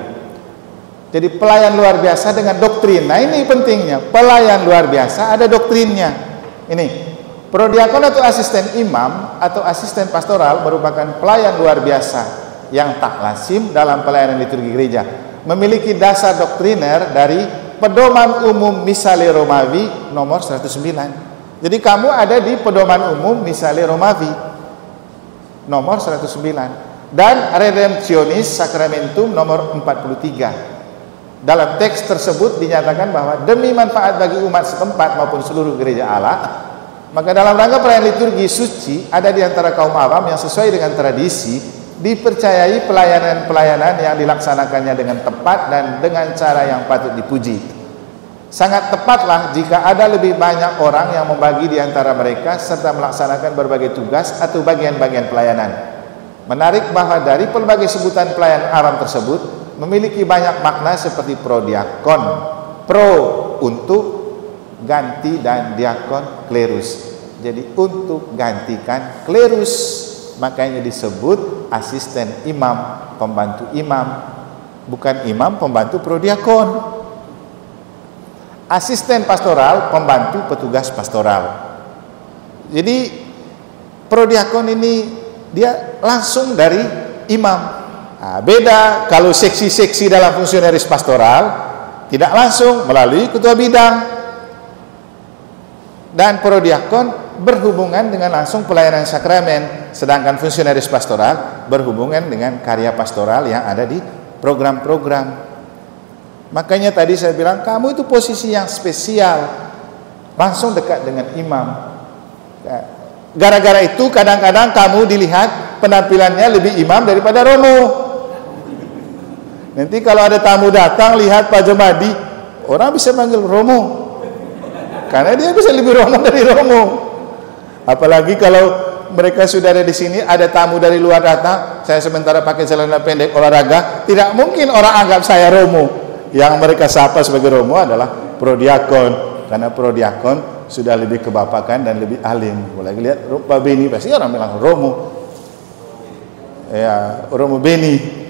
Jadi pelayan luar biasa dengan doktrin. Nah ini pentingnya, pelayan luar biasa ada doktrinnya. Ini prodiakon atau asisten imam atau asisten pastoral merupakan pelayan luar biasa yang tak lazim dalam pelayanan liturgi gereja, memiliki dasar doktriner dari Pedoman Umum Misale Romawi nomor 109. Jadi kamu ada di Pedoman Umum Misale Romawi nomor 109 dan Redemptionis Sacramentum nomor 43. Dalam teks tersebut dinyatakan bahwa demi manfaat bagi umat setempat maupun seluruh gereja Allah, Maka dalam rangka perayaan liturgi suci, ada di antara kaum awam yang sesuai dengan tradisi dipercayai pelayanan-pelayanan yang dilaksanakannya dengan tepat dan dengan cara yang patut dipuji. Sangat tepatlah jika ada lebih banyak orang yang membagi di antara mereka serta melaksanakan berbagai tugas atau bagian-bagian pelayanan. Menarik bahwa dari pelbagai sebutan pelayanan awam tersebut memiliki banyak makna seperti prodiakon, pro untuk, ganti, dan diakon klerus. Jadi untuk gantikan klerus, makanya disebut asisten imam, pembantu imam, bukan imam pembantu prodiakon. Asisten pastoral, pembantu petugas pastoral. Jadi prodiakon ini dia langsung dari imam. Nah, beda kalau seksi-seksi dalam fungsionaris pastoral, tidak langsung melalui ketua bidang. Dan prodiakon berhubungan dengan langsung pelayanan sakramen, sedangkan fungsionaris pastoral berhubungan dengan karya pastoral yang ada di program-program. Makanya tadi saya bilang kamu itu posisi yang spesial, langsung dekat dengan imam. Gara-gara itu kadang-kadang kamu dilihat penampilannya lebih imam daripada romo. Nanti kalau ada tamu datang lihat Pak Jomadi, orang bisa manggil romo, karena dia bisa lebih romo dari romo. Apalagi kalau mereka sudah ada di sini, ada tamu dari luar datang, saya sementara pakai celana pendek olahraga, tidak mungkin orang anggap saya romo. Yang mereka sapa sebagai romo adalah prodiakon, karena prodiakon sudah lebih kebapakan dan lebih alim. Apalagi lihat Pak Beni, pasti orang bilang romo. Ya, romo Beni.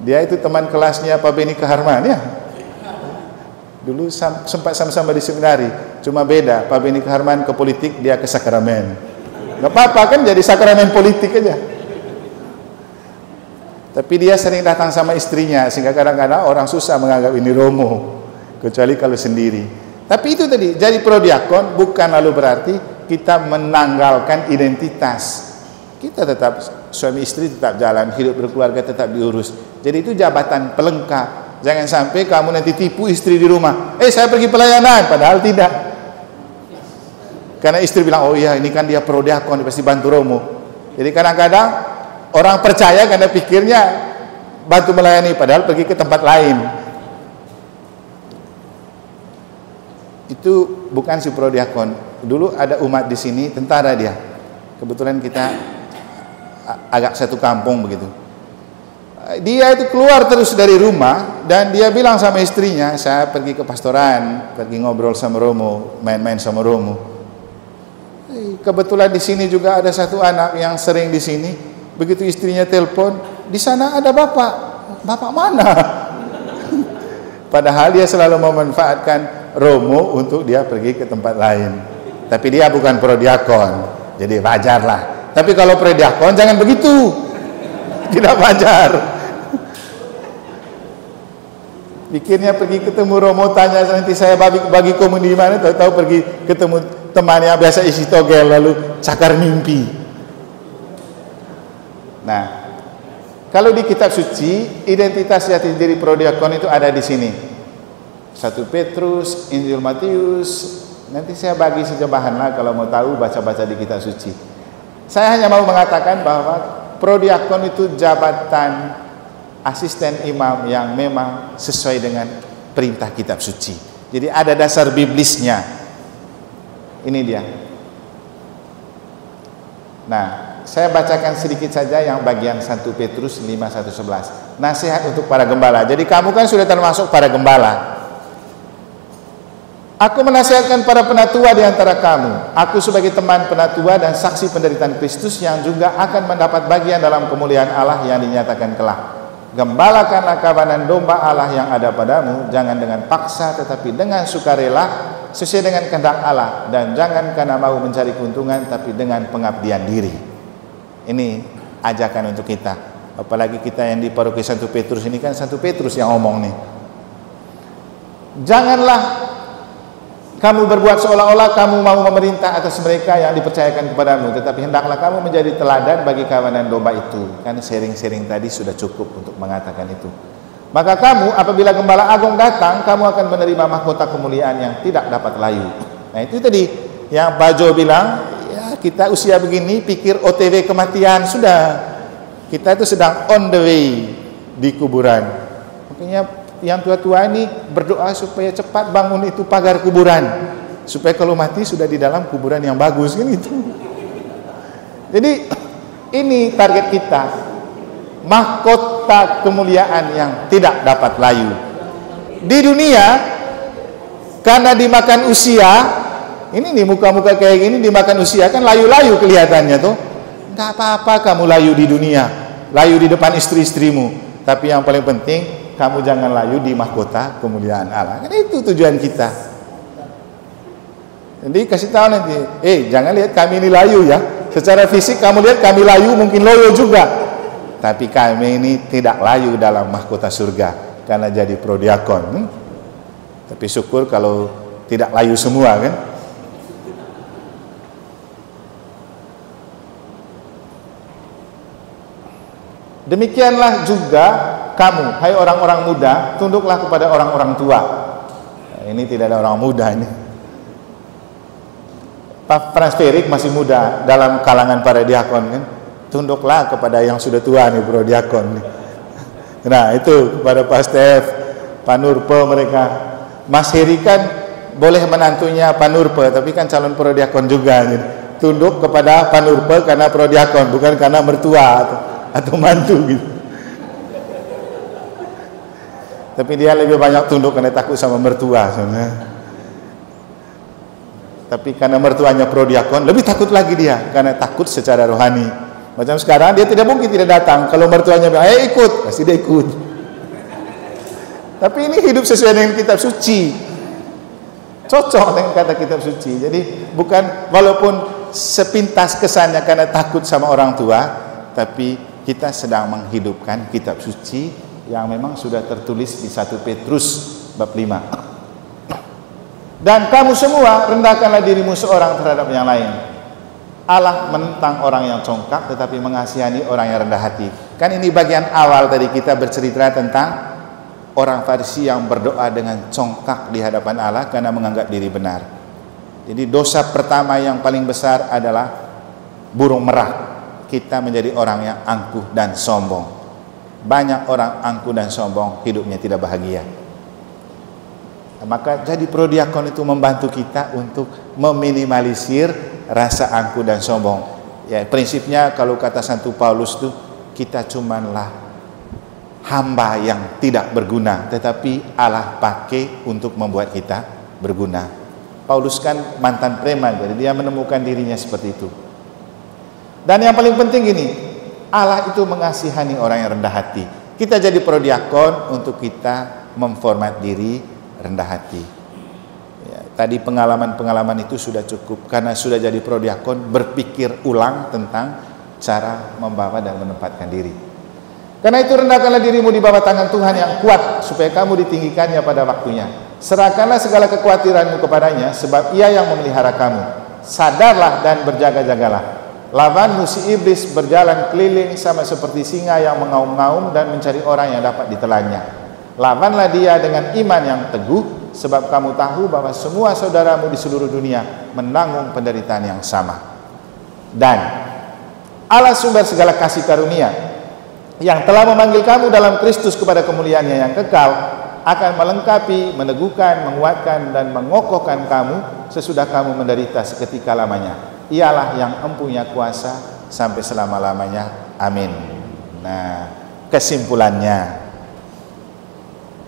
Dia itu teman kelasnya Pak Beni Keharman ya. Dulu sempat sama-sama di seminari, cuma beda, Pak Beni Keharman ke politik, dia ke sakramen. Gak apa-apa kan, jadi sakramen politik aja. Tapi dia sering datang sama istrinya, sehingga kadang-kadang orang susah menganggap ini romo, kecuali kalau sendiri. Tapi itu tadi, jadi prodiakon bukan lalu berarti kita menanggalkan identitas. Kita tetap suami istri, tetap jalan, hidup berkeluarga tetap diurus. Jadi itu jabatan pelengkap. Jangan sampai kamu nanti tipu istri di rumah. Saya pergi pelayanan, padahal tidak. Karena istri bilang, oh iya ini kan dia prodiakon, dia pasti bantu romo. Jadi kadang-kadang orang percaya karena pikirnya bantu melayani, padahal pergi ke tempat lain. Itu bukan si prodiakon. Dulu ada umat di sini, tentara dia. Kebetulan kita agak satu kampung begitu. Dia itu keluar terus dari rumah dan dia bilang sama istrinya, saya pergi ke pastoran, pergi ngobrol sama romo, main-main sama romo. Kebetulan di sini juga ada satu anak yang sering di sini. Begitu istrinya telepon, di sana ada bapak. Bapak mana? Padahal dia selalu memanfaatkan romo untuk dia pergi ke tempat lain. Tapi dia bukan prodiakon, jadi wajarlah. Tapi kalau prodiakon jangan begitu, tidak wajar. Pikirnya pergi ketemu romo, tanya nanti saya bagi komuni di mana, tahu-tahu pergi ketemu temannya biasa isi togel lalu cakar mimpi. Nah, kalau di kitab suci identitas jati diri prodiakon itu ada di sini. 1 Petrus, Injil Matius. Nanti saya bagi sejebahan lah kalau mau tahu baca-baca di kitab suci. Saya hanya mau mengatakan bahwa prodiakon itu jabatan asisten imam yang memang sesuai dengan perintah kitab suci. Jadi ada dasar biblisnya. Ini dia. Nah, saya bacakan sedikit saja yang bagian 1 Petrus 5:1-11. Nasihat untuk para gembala. Jadi kamu kan sudah termasuk para gembala. Aku menasihatkan para penatua di antara kamu. Aku sebagai teman penatua dan saksi penderitaan Kristus yang juga akan mendapat bagian dalam kemuliaan Allah yang dinyatakan kelak. Gembalakanlah kawanan domba Allah yang ada padamu, jangan dengan paksa tetapi dengan sukarela, sesuai dengan kehendak Allah, dan jangan karena mau mencari keuntungan tapi dengan pengabdian diri. Ini ajakan untuk kita. Apalagi kita yang di paroki 1 Petrus ini kan 1 Petrus yang ngomong nih. Janganlah kamu berbuat seolah-olah kamu mau memerintah atas mereka yang dipercayakan kepadamu, tetapi hendaklah kamu menjadi teladan bagi kawanan domba itu. Kan sharing-sharing tadi sudah cukup untuk mengatakan itu. Maka kamu apabila gembala agung datang, kamu akan menerima mahkota kemuliaan yang tidak dapat layu. Nah itu tadi yang Pak Jo bilang, ya kita usia begini pikir OTW kematian, sudah. Kita itu sedang on the way di kuburan. Makanya yang tua-tua ini berdoa supaya cepat bangun itu pagar kuburan, supaya kalau mati sudah di dalam kuburan yang bagus kan itu. Jadi ini target kita, mahkota kemuliaan yang tidak dapat layu. Di dunia, karena dimakan usia, ini nih muka-muka kayak gini dimakan usia kan layu-layu kelihatannya tuh. Nggak apa-apa kamu layu di dunia, layu di depan istri-istrimu, tapi yang paling penting kamu jangan layu di mahkota kemuliaan Allah. Kan itu tujuan kita. Jadi kasih tahu nanti, jangan lihat kami ini layu ya. Secara fisik kamu lihat kami layu, mungkin loyo juga. Tapi kami ini tidak layu dalam mahkota surga karena jadi prodiakon. Tapi syukur kalau tidak layu semua kan. Demikianlah juga kamu, hai orang-orang muda, tunduklah kepada orang-orang tua. Nah, ini tidak ada orang muda ini. Pak Frans Perik masih muda dalam kalangan para diakon kan. Tunduklah kepada yang sudah tua nih, bro diakon nih. Nah itu kepada Pak Stef, Pak Nurpe mereka. Mas Heri kan boleh menantunya Pak Nurpe, tapi kan calon prodiakon juga. Gitu. Tunduk kepada Pak Nurpe karena prodiakon, bukan karena mertua atau mantu gitu. Tapi dia lebih banyak tunduk karena takut sama mertua sebenarnya. Tapi karena mertuanya prodiakon, lebih takut lagi dia karena takut secara rohani. Macam sekarang dia tidak mungkin tidak datang. Kalau mertuanya bilang, ikut, pasti dia ikut. Tapi ini hidup sesuai dengan kitab suci. Cocok dengan kata kitab suci. Jadi bukan, walaupun sepintas kesannya karena takut sama orang tua, tapi kita sedang menghidupkan kitab suci yang memang sudah tertulis di 1 Petrus bab 5. Dan kamu semua rendahkanlah dirimu seorang terhadap yang lain. Allah menentang orang yang congkak tetapi mengasihani orang yang rendah hati. Kan ini bagian awal tadi kita bercerita tentang orang Farisi yang berdoa dengan congkak di hadapan Allah karena menganggap diri benar. Jadi dosa pertama yang paling besar adalah burung merah. Kita menjadi orang yang angkuh dan sombong. Banyak orang angkuh dan sombong, hidupnya tidak bahagia. Maka jadi prodiakon itu membantu kita untuk meminimalisir rasa angkuh dan sombong. Ya, prinsipnya kalau kata Santo Paulus itu, kita cumanlah hamba yang tidak berguna, tetapi Allah pakai untuk membuat kita berguna. Paulus kan mantan preman, jadi dia menemukan dirinya seperti itu. Dan yang paling penting gini, Allah itu mengasihani orang yang rendah hati. Kita jadi prodiakon untuk kita memformat diri rendah hati. Ya, tadi pengalaman-pengalaman itu sudah cukup karena sudah jadi prodiakon, berpikir ulang tentang cara membawa dan menempatkan diri. Karena itu rendahkanlah dirimu di bawah tangan Tuhan yang kuat supaya kamu ditinggikannya pada waktunya. Serahkanlah segala kekhawatiranmu kepadanya sebab Ia yang memelihara kamu. Sadarlah dan berjaga-jagalah. Lawanmu si iblis berjalan keliling sama seperti singa yang mengaum-ngaum dan mencari orang yang dapat ditelannya. Lawanlah dia dengan iman yang teguh, sebab kamu tahu bahwa semua saudaramu di seluruh dunia menanggung penderitaan yang sama. Dan Allah sumber segala kasih karunia, yang telah memanggil kamu dalam Kristus kepada kemuliaannya yang kekal, akan melengkapi, meneguhkan, menguatkan, dan mengokohkan kamu sesudah kamu menderita seketika lamanya. Ialah yang empunya kuasa sampai selama-lamanya. Amin. Nah, kesimpulannya,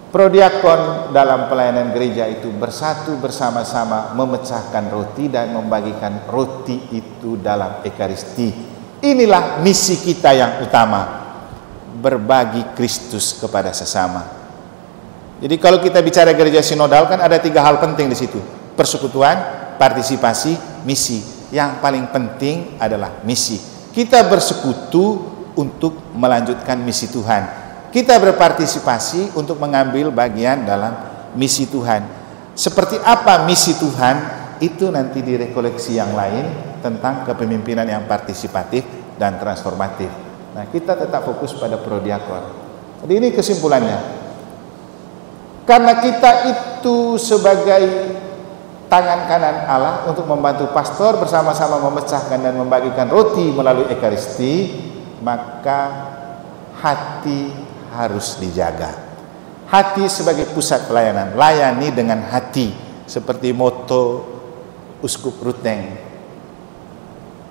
prodiakon dalam pelayanan gereja itu bersatu bersama-sama memecahkan roti dan membagikan roti itu dalam Ekaristi. Inilah misi kita yang utama, berbagi Kristus kepada sesama. Jadi kalau kita bicara gereja sinodal kan ada 3 hal penting di situ: persekutuan, partisipasi, misi. Yang paling penting adalah misi. Kita bersekutu untuk melanjutkan misi Tuhan. Kita berpartisipasi untuk mengambil bagian dalam misi Tuhan. Seperti apa misi Tuhan? Itu nanti direkoleksi yang lain tentang kepemimpinan yang partisipatif dan transformatif. Nah, kita tetap fokus pada prodiakon. Jadi ini kesimpulannya. Karena kita itu sebagai tangan kanan Allah untuk membantu pastor bersama-sama memecahkan dan membagikan roti melalui Ekaristi, maka hati harus dijaga. Hati sebagai pusat pelayanan, layani dengan hati, seperti moto Uskup Ruteng,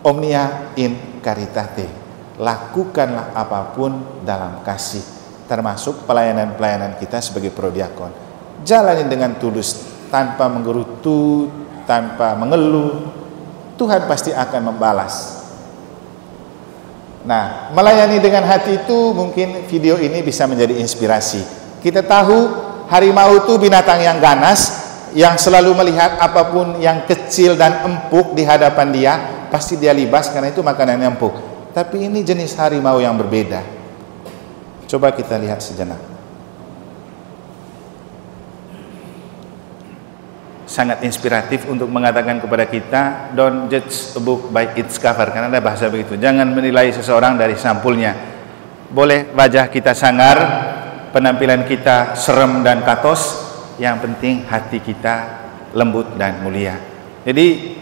Omnia in Caritate, lakukanlah apapun dalam kasih, termasuk pelayanan-pelayanan kita sebagai prodiakon. Jalani dengan tulus, tanpa menggerutu, tanpa mengeluh. Tuhan pasti akan membalas. Nah, melayani dengan hati itu mungkin video ini bisa menjadi inspirasi. Kita tahu harimau itu binatang yang ganas, yang selalu melihat apapun yang kecil dan empuk di hadapan dia, pasti dia libas karena itu makanan yang empuk. Tapi ini jenis harimau yang berbeda. Coba kita lihat sejenak. Sangat inspiratif untuk mengatakan kepada kita, don't judge a book by its cover, karena ada bahasa begitu. Jangan menilai seseorang dari sampulnya. Boleh wajah kita sangar, penampilan kita serem dan katos, yang penting hati kita lembut dan mulia. Jadi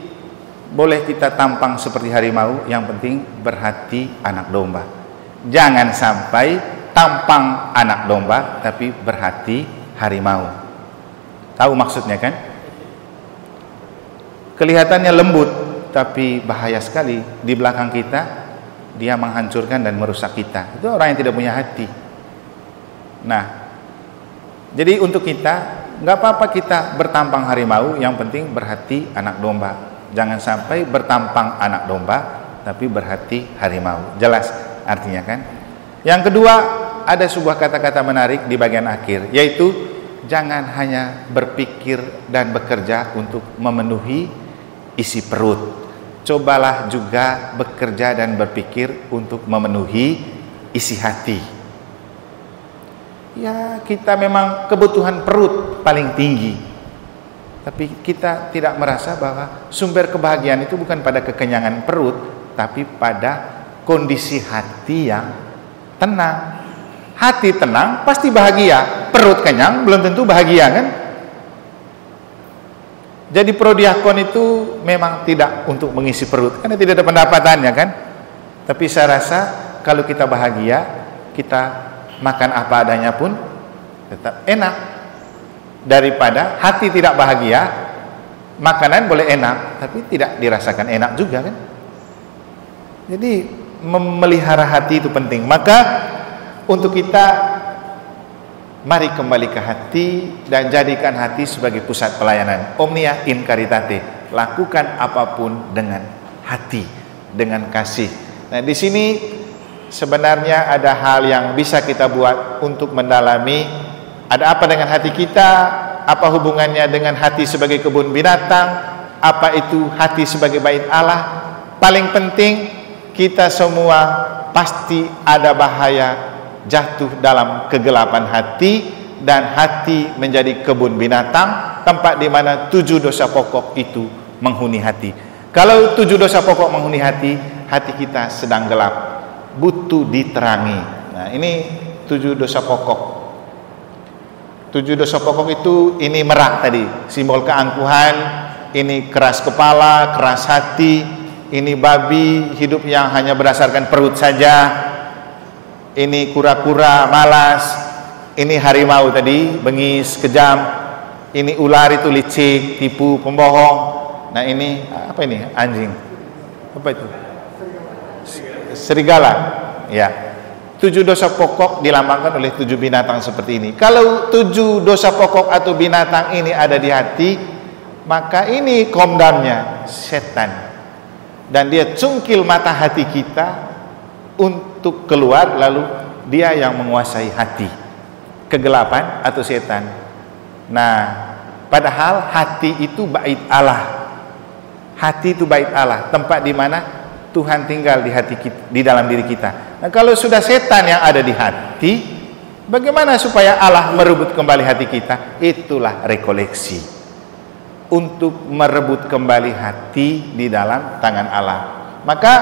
boleh kita tampang seperti harimau, yang penting berhati anak domba. Jangan sampai tampang anak domba tapi berhati harimau. Tahu maksudnya kan? Kelihatannya lembut tapi bahaya sekali. Di belakang kita dia menghancurkan dan merusak kita. Itu orang yang tidak punya hati. Nah, jadi untuk kita nggak apa-apa kita bertampang harimau, yang penting berhati anak domba. Jangan sampai bertampang anak domba tapi berhati harimau. Jelas artinya kan? Yang kedua, ada sebuah kata-kata menarik di bagian akhir, yaitu jangan hanya berpikir dan bekerja untuk memenuhi isi perut. Cobalah juga bekerja dan berpikir untuk memenuhi isi hati. Ya, kita memang kebutuhan perut paling tinggi, tapi kita tidak merasa bahwa sumber kebahagiaan itu bukan pada kekenyangan perut, tapi pada kondisi hati yang tenang. Hati tenang pasti bahagia, perut kenyang belum tentu bahagia kan? Jadi prodiakon itu memang tidak untuk mengisi perut, karena tidak ada pendapatannya kan? Tapi saya rasa kalau kita bahagia, kita makan apa adanya pun tetap enak. Daripada hati tidak bahagia, makanan boleh enak tapi tidak dirasakan enak juga kan? Jadi memelihara hati itu penting. Maka untuk kita, mari kembali ke hati dan jadikan hati sebagai pusat pelayanan. Omnia in Caritate, lakukan apapun dengan hati, dengan kasih. Nah, di sini sebenarnya ada hal yang bisa kita buat untuk mendalami ada apa dengan hati kita, apa hubungannya dengan hati sebagai kebun binatang, apa itu hati sebagai bait Allah. Paling penting, kita semua pasti ada bahaya jatuh dalam kegelapan hati, dan hati menjadi kebun binatang, tempat di mana 7 dosa pokok itu menghuni hati. Kalau 7 dosa pokok menghuni hati, hati kita sedang gelap, butuh diterangi. Nah, ini 7 dosa pokok. 7 dosa pokok itu, ini merak tadi, simbol keangkuhan, ini keras kepala, keras hati, ini babi, hidup yang hanya berdasarkan perut saja, ini kura-kura, malas, ini harimau tadi, bengis, kejam, ini ular itu licik, tipu, pembohong. Nah, ini apa ini? Anjing. Apa itu? Serigala. Ya. 7 dosa pokok dilambangkan oleh 7 binatang seperti ini. Kalau 7 dosa pokok atau binatang ini ada di hati, maka ini komdamnya, setan. Dan dia cungkil mata hati kita untuk keluar, lalu dia yang menguasai hati, kegelapan atau setan. Nah, padahal hati itu bait Allah. Hati itu bait Allah, tempat di mana Tuhan tinggal di hati kita, di dalam diri kita. Nah, kalau sudah setan yang ada di hati, bagaimana supaya Allah merebut kembali hati kita? Itulah rekoleksi, untuk merebut kembali hati di dalam tangan Allah. Maka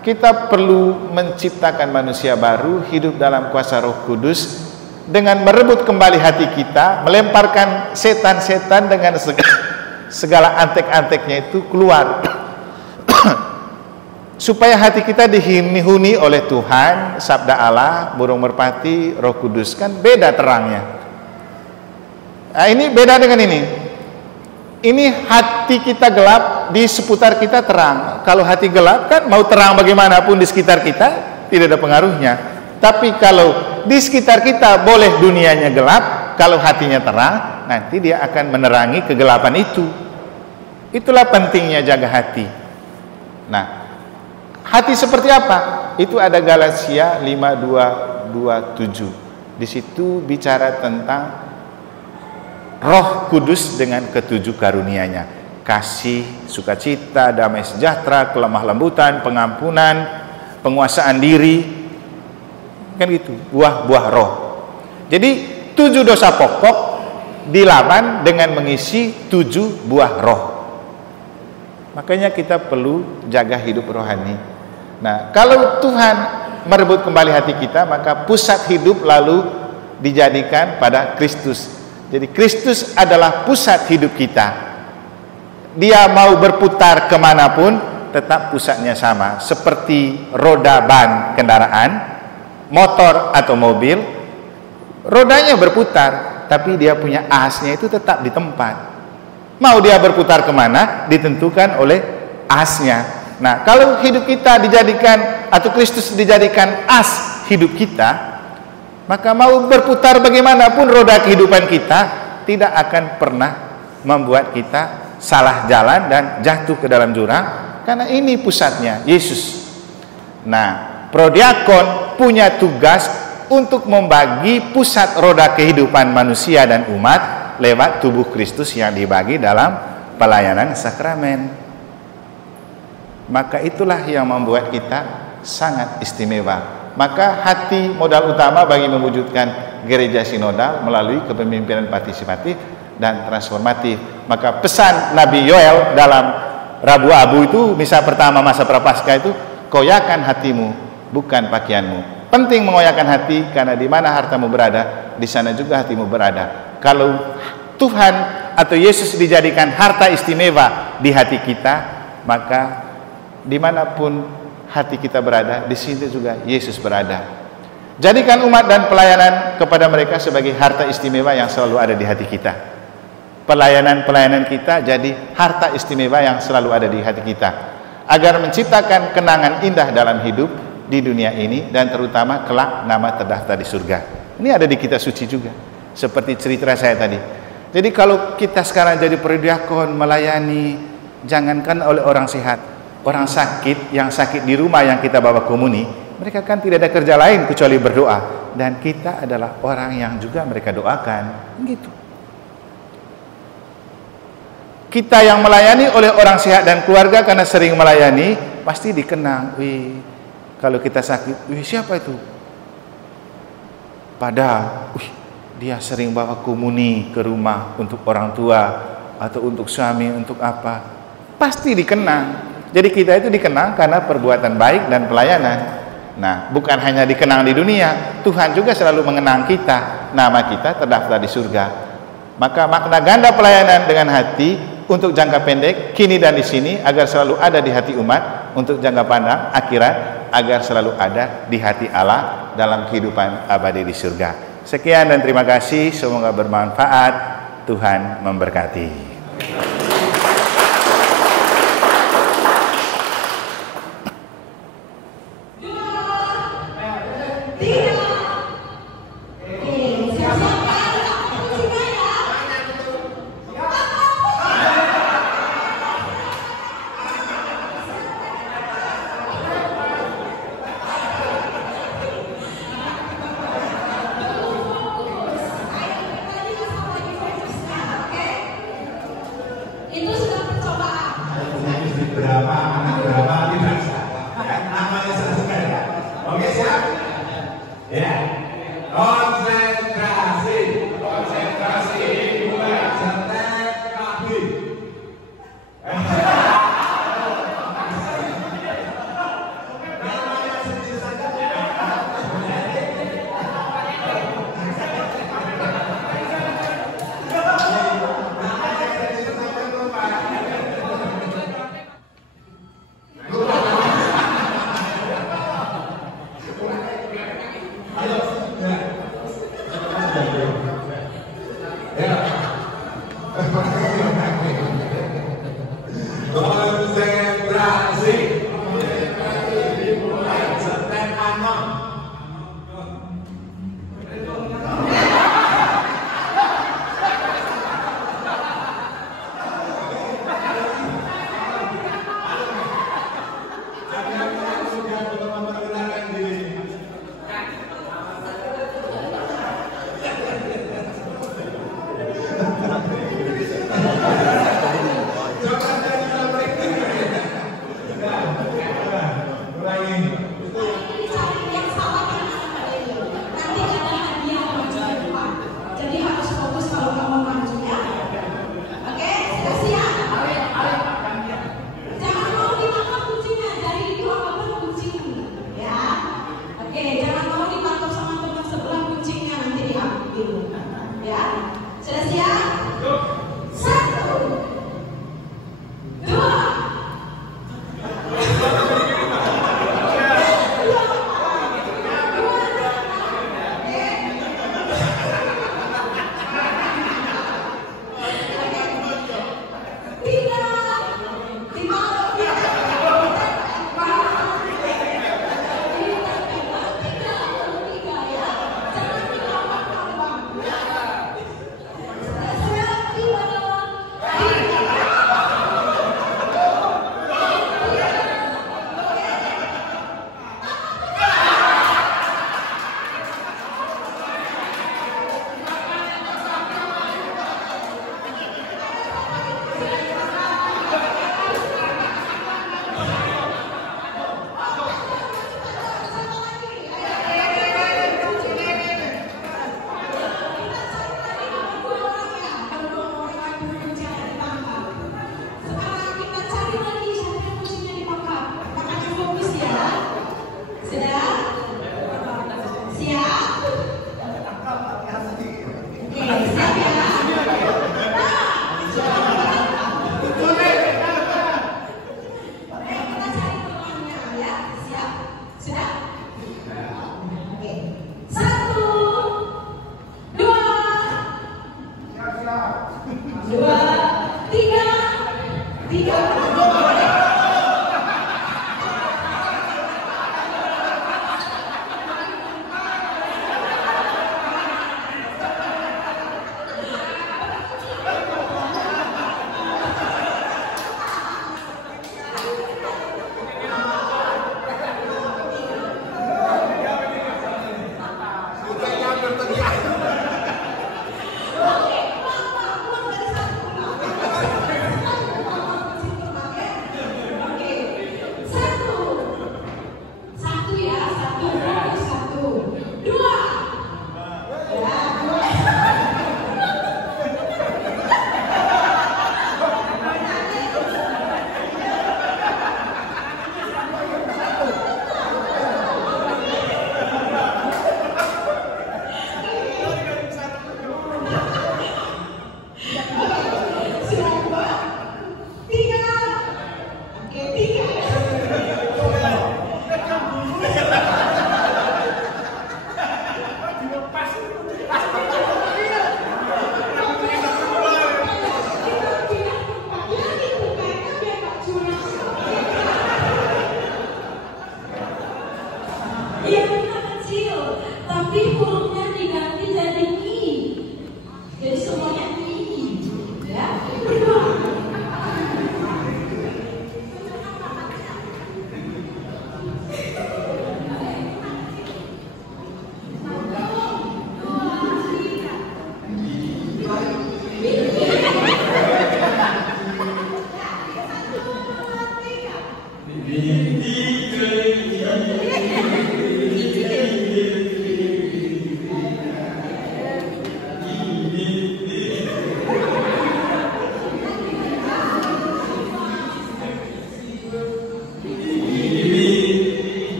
kita perlu menciptakan manusia baru, hidup dalam kuasa Roh Kudus, dengan merebut kembali hati kita, melemparkan setan-setan dengan segala antek-anteknya itu keluar. Supaya hati kita dihuni oleh Tuhan, sabda Allah, burung merpati, Roh Kudus, kan beda terangnya. Nah, ini beda dengan ini. Ini hati kita gelap, di seputar kita terang. Kalau hati gelap kan mau terang bagaimanapun di sekitar kita tidak ada pengaruhnya. Tapi kalau di sekitar kita boleh dunianya gelap, kalau hatinya terang, nanti dia akan menerangi kegelapan itu. Itulah pentingnya jaga hati. Nah, hati seperti apa? Itu ada Galatia 5:2-27. Di situ bicara tentang Roh Kudus dengan ketujuh karunia-Nya. Kasih, sukacita, damai sejahtera, kelemah lembutan, pengampunan, penguasaan diri. Kan gitu, buah-buah roh. Jadi 7 dosa pokok dilawan dengan mengisi 7 buah roh. Makanya kita perlu jaga hidup rohani. Nah, kalau Tuhan merebut kembali hati kita, maka pusat hidup lalu dijadikan pada Kristus. Jadi Kristus adalah pusat hidup kita. Dia mau berputar kemanapun, tetap pusatnya sama. Seperti roda ban kendaraan, motor atau mobil, rodanya berputar, tapi dia punya asnya itu tetap di tempat. Mau dia berputar kemana, ditentukan oleh asnya. Nah, kalau hidup kita dijadikan, atau Kristus dijadikan as hidup kita, maka mau berputar bagaimanapun roda kehidupan kita, tidak akan pernah membuat kita salah jalan dan jatuh ke dalam jurang, karena ini pusatnya, Yesus. Nah, prodiakon punya tugas untuk membagi pusat roda kehidupan manusia dan umat lewat tubuh Kristus yang dibagi dalam pelayanan sakramen. Maka itulah yang membuat kita sangat istimewa. Maka hati modal utama bagi mewujudkan gereja sinodal melalui kepemimpinan partisipatif dan transformatif. Maka pesan Nabi Yoel dalam Rabu Abu itu, misa pertama masa Prapaskah itu, koyakan hatimu, bukan pakaianmu. Penting mengoyakkan hati, karena di mana hartamu berada, di sana juga hatimu berada. Kalau Tuhan atau Yesus dijadikan harta istimewa di hati kita, maka dimanapun hati kita berada, di sini juga Yesus berada. Jadikan umat dan pelayanan kepada mereka sebagai harta istimewa yang selalu ada di hati kita. Pelayanan-pelayanan kita jadi harta istimewa yang selalu ada di hati kita, agar menciptakan kenangan indah dalam hidup di dunia ini, dan terutama kelak nama terdaftar di surga. Ini ada di kitab suci juga, seperti cerita saya tadi. Jadi kalau kita sekarang jadi prodiakon, melayani, jangankan oleh orang sehat, orang sakit, yang sakit di rumah yang kita bawa komuni, mereka kan tidak ada kerja lain kecuali berdoa, dan kita adalah orang yang juga mereka doakan. Gitu. Kita yang melayani oleh orang sehat dan keluarga, karena sering melayani, pasti dikenang. Wih, kalau kita sakit, wih, siapa itu? Padahal, wih, dia sering bawa komuni ke rumah untuk orang tua atau untuk suami, untuk apa? Pasti dikenang. Jadi kita itu dikenang karena perbuatan baik dan pelayanan. Nah, bukan hanya dikenang di dunia, Tuhan juga selalu mengenang kita, nama kita terdaftar di surga. Maka makna ganda pelayanan dengan hati untuk jangka pendek, kini dan di sini, agar selalu ada di hati umat, untuk jangka pandang akhirat, agar selalu ada di hati Allah dalam kehidupan abadi di surga. Sekian dan terima kasih, semoga bermanfaat. Tuhan memberkati. Konsentrasi. Dimulai. Setem anon.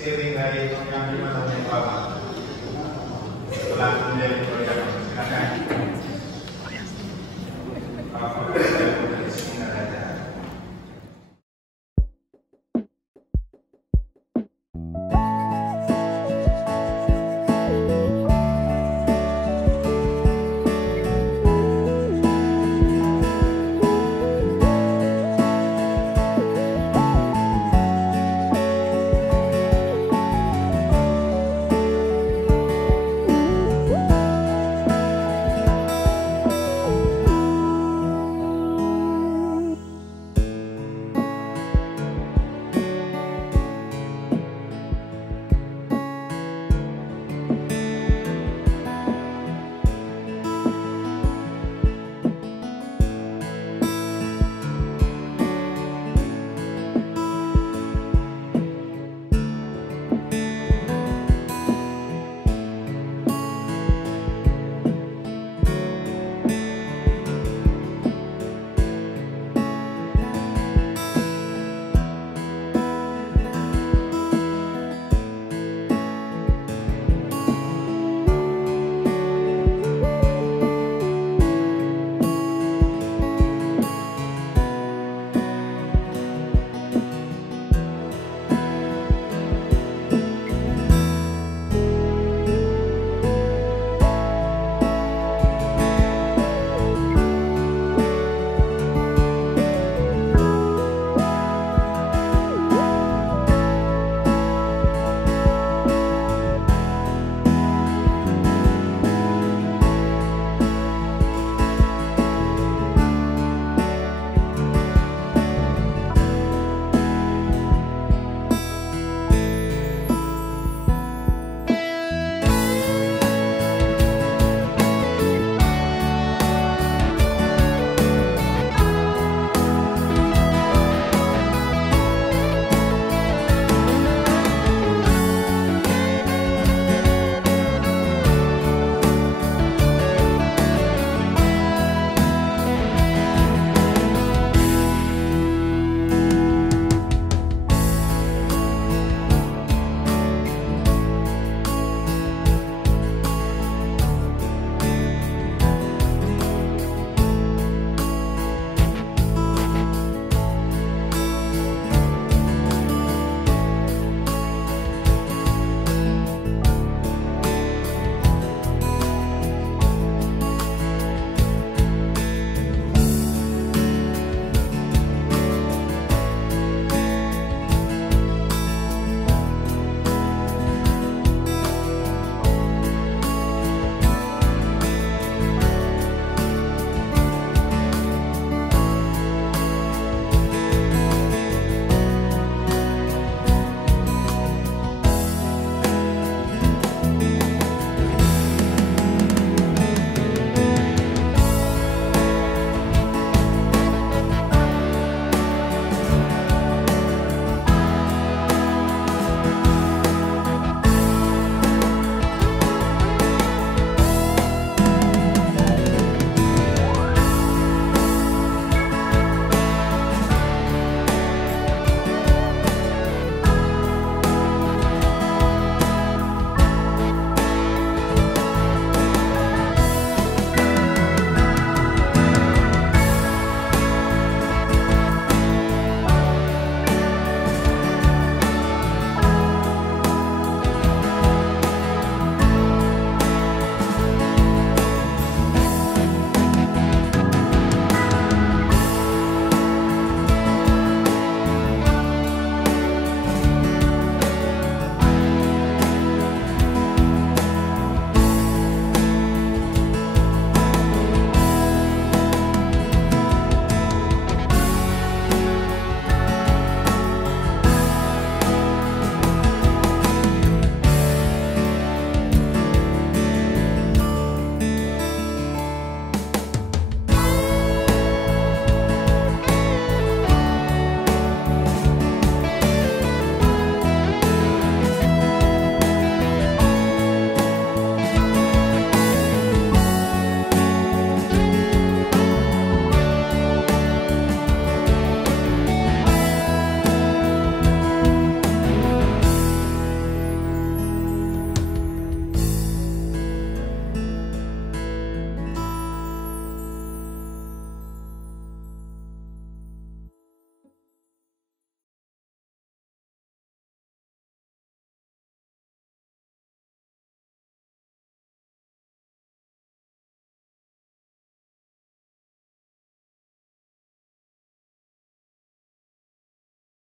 sharing dari yang 5 tahun yang lama.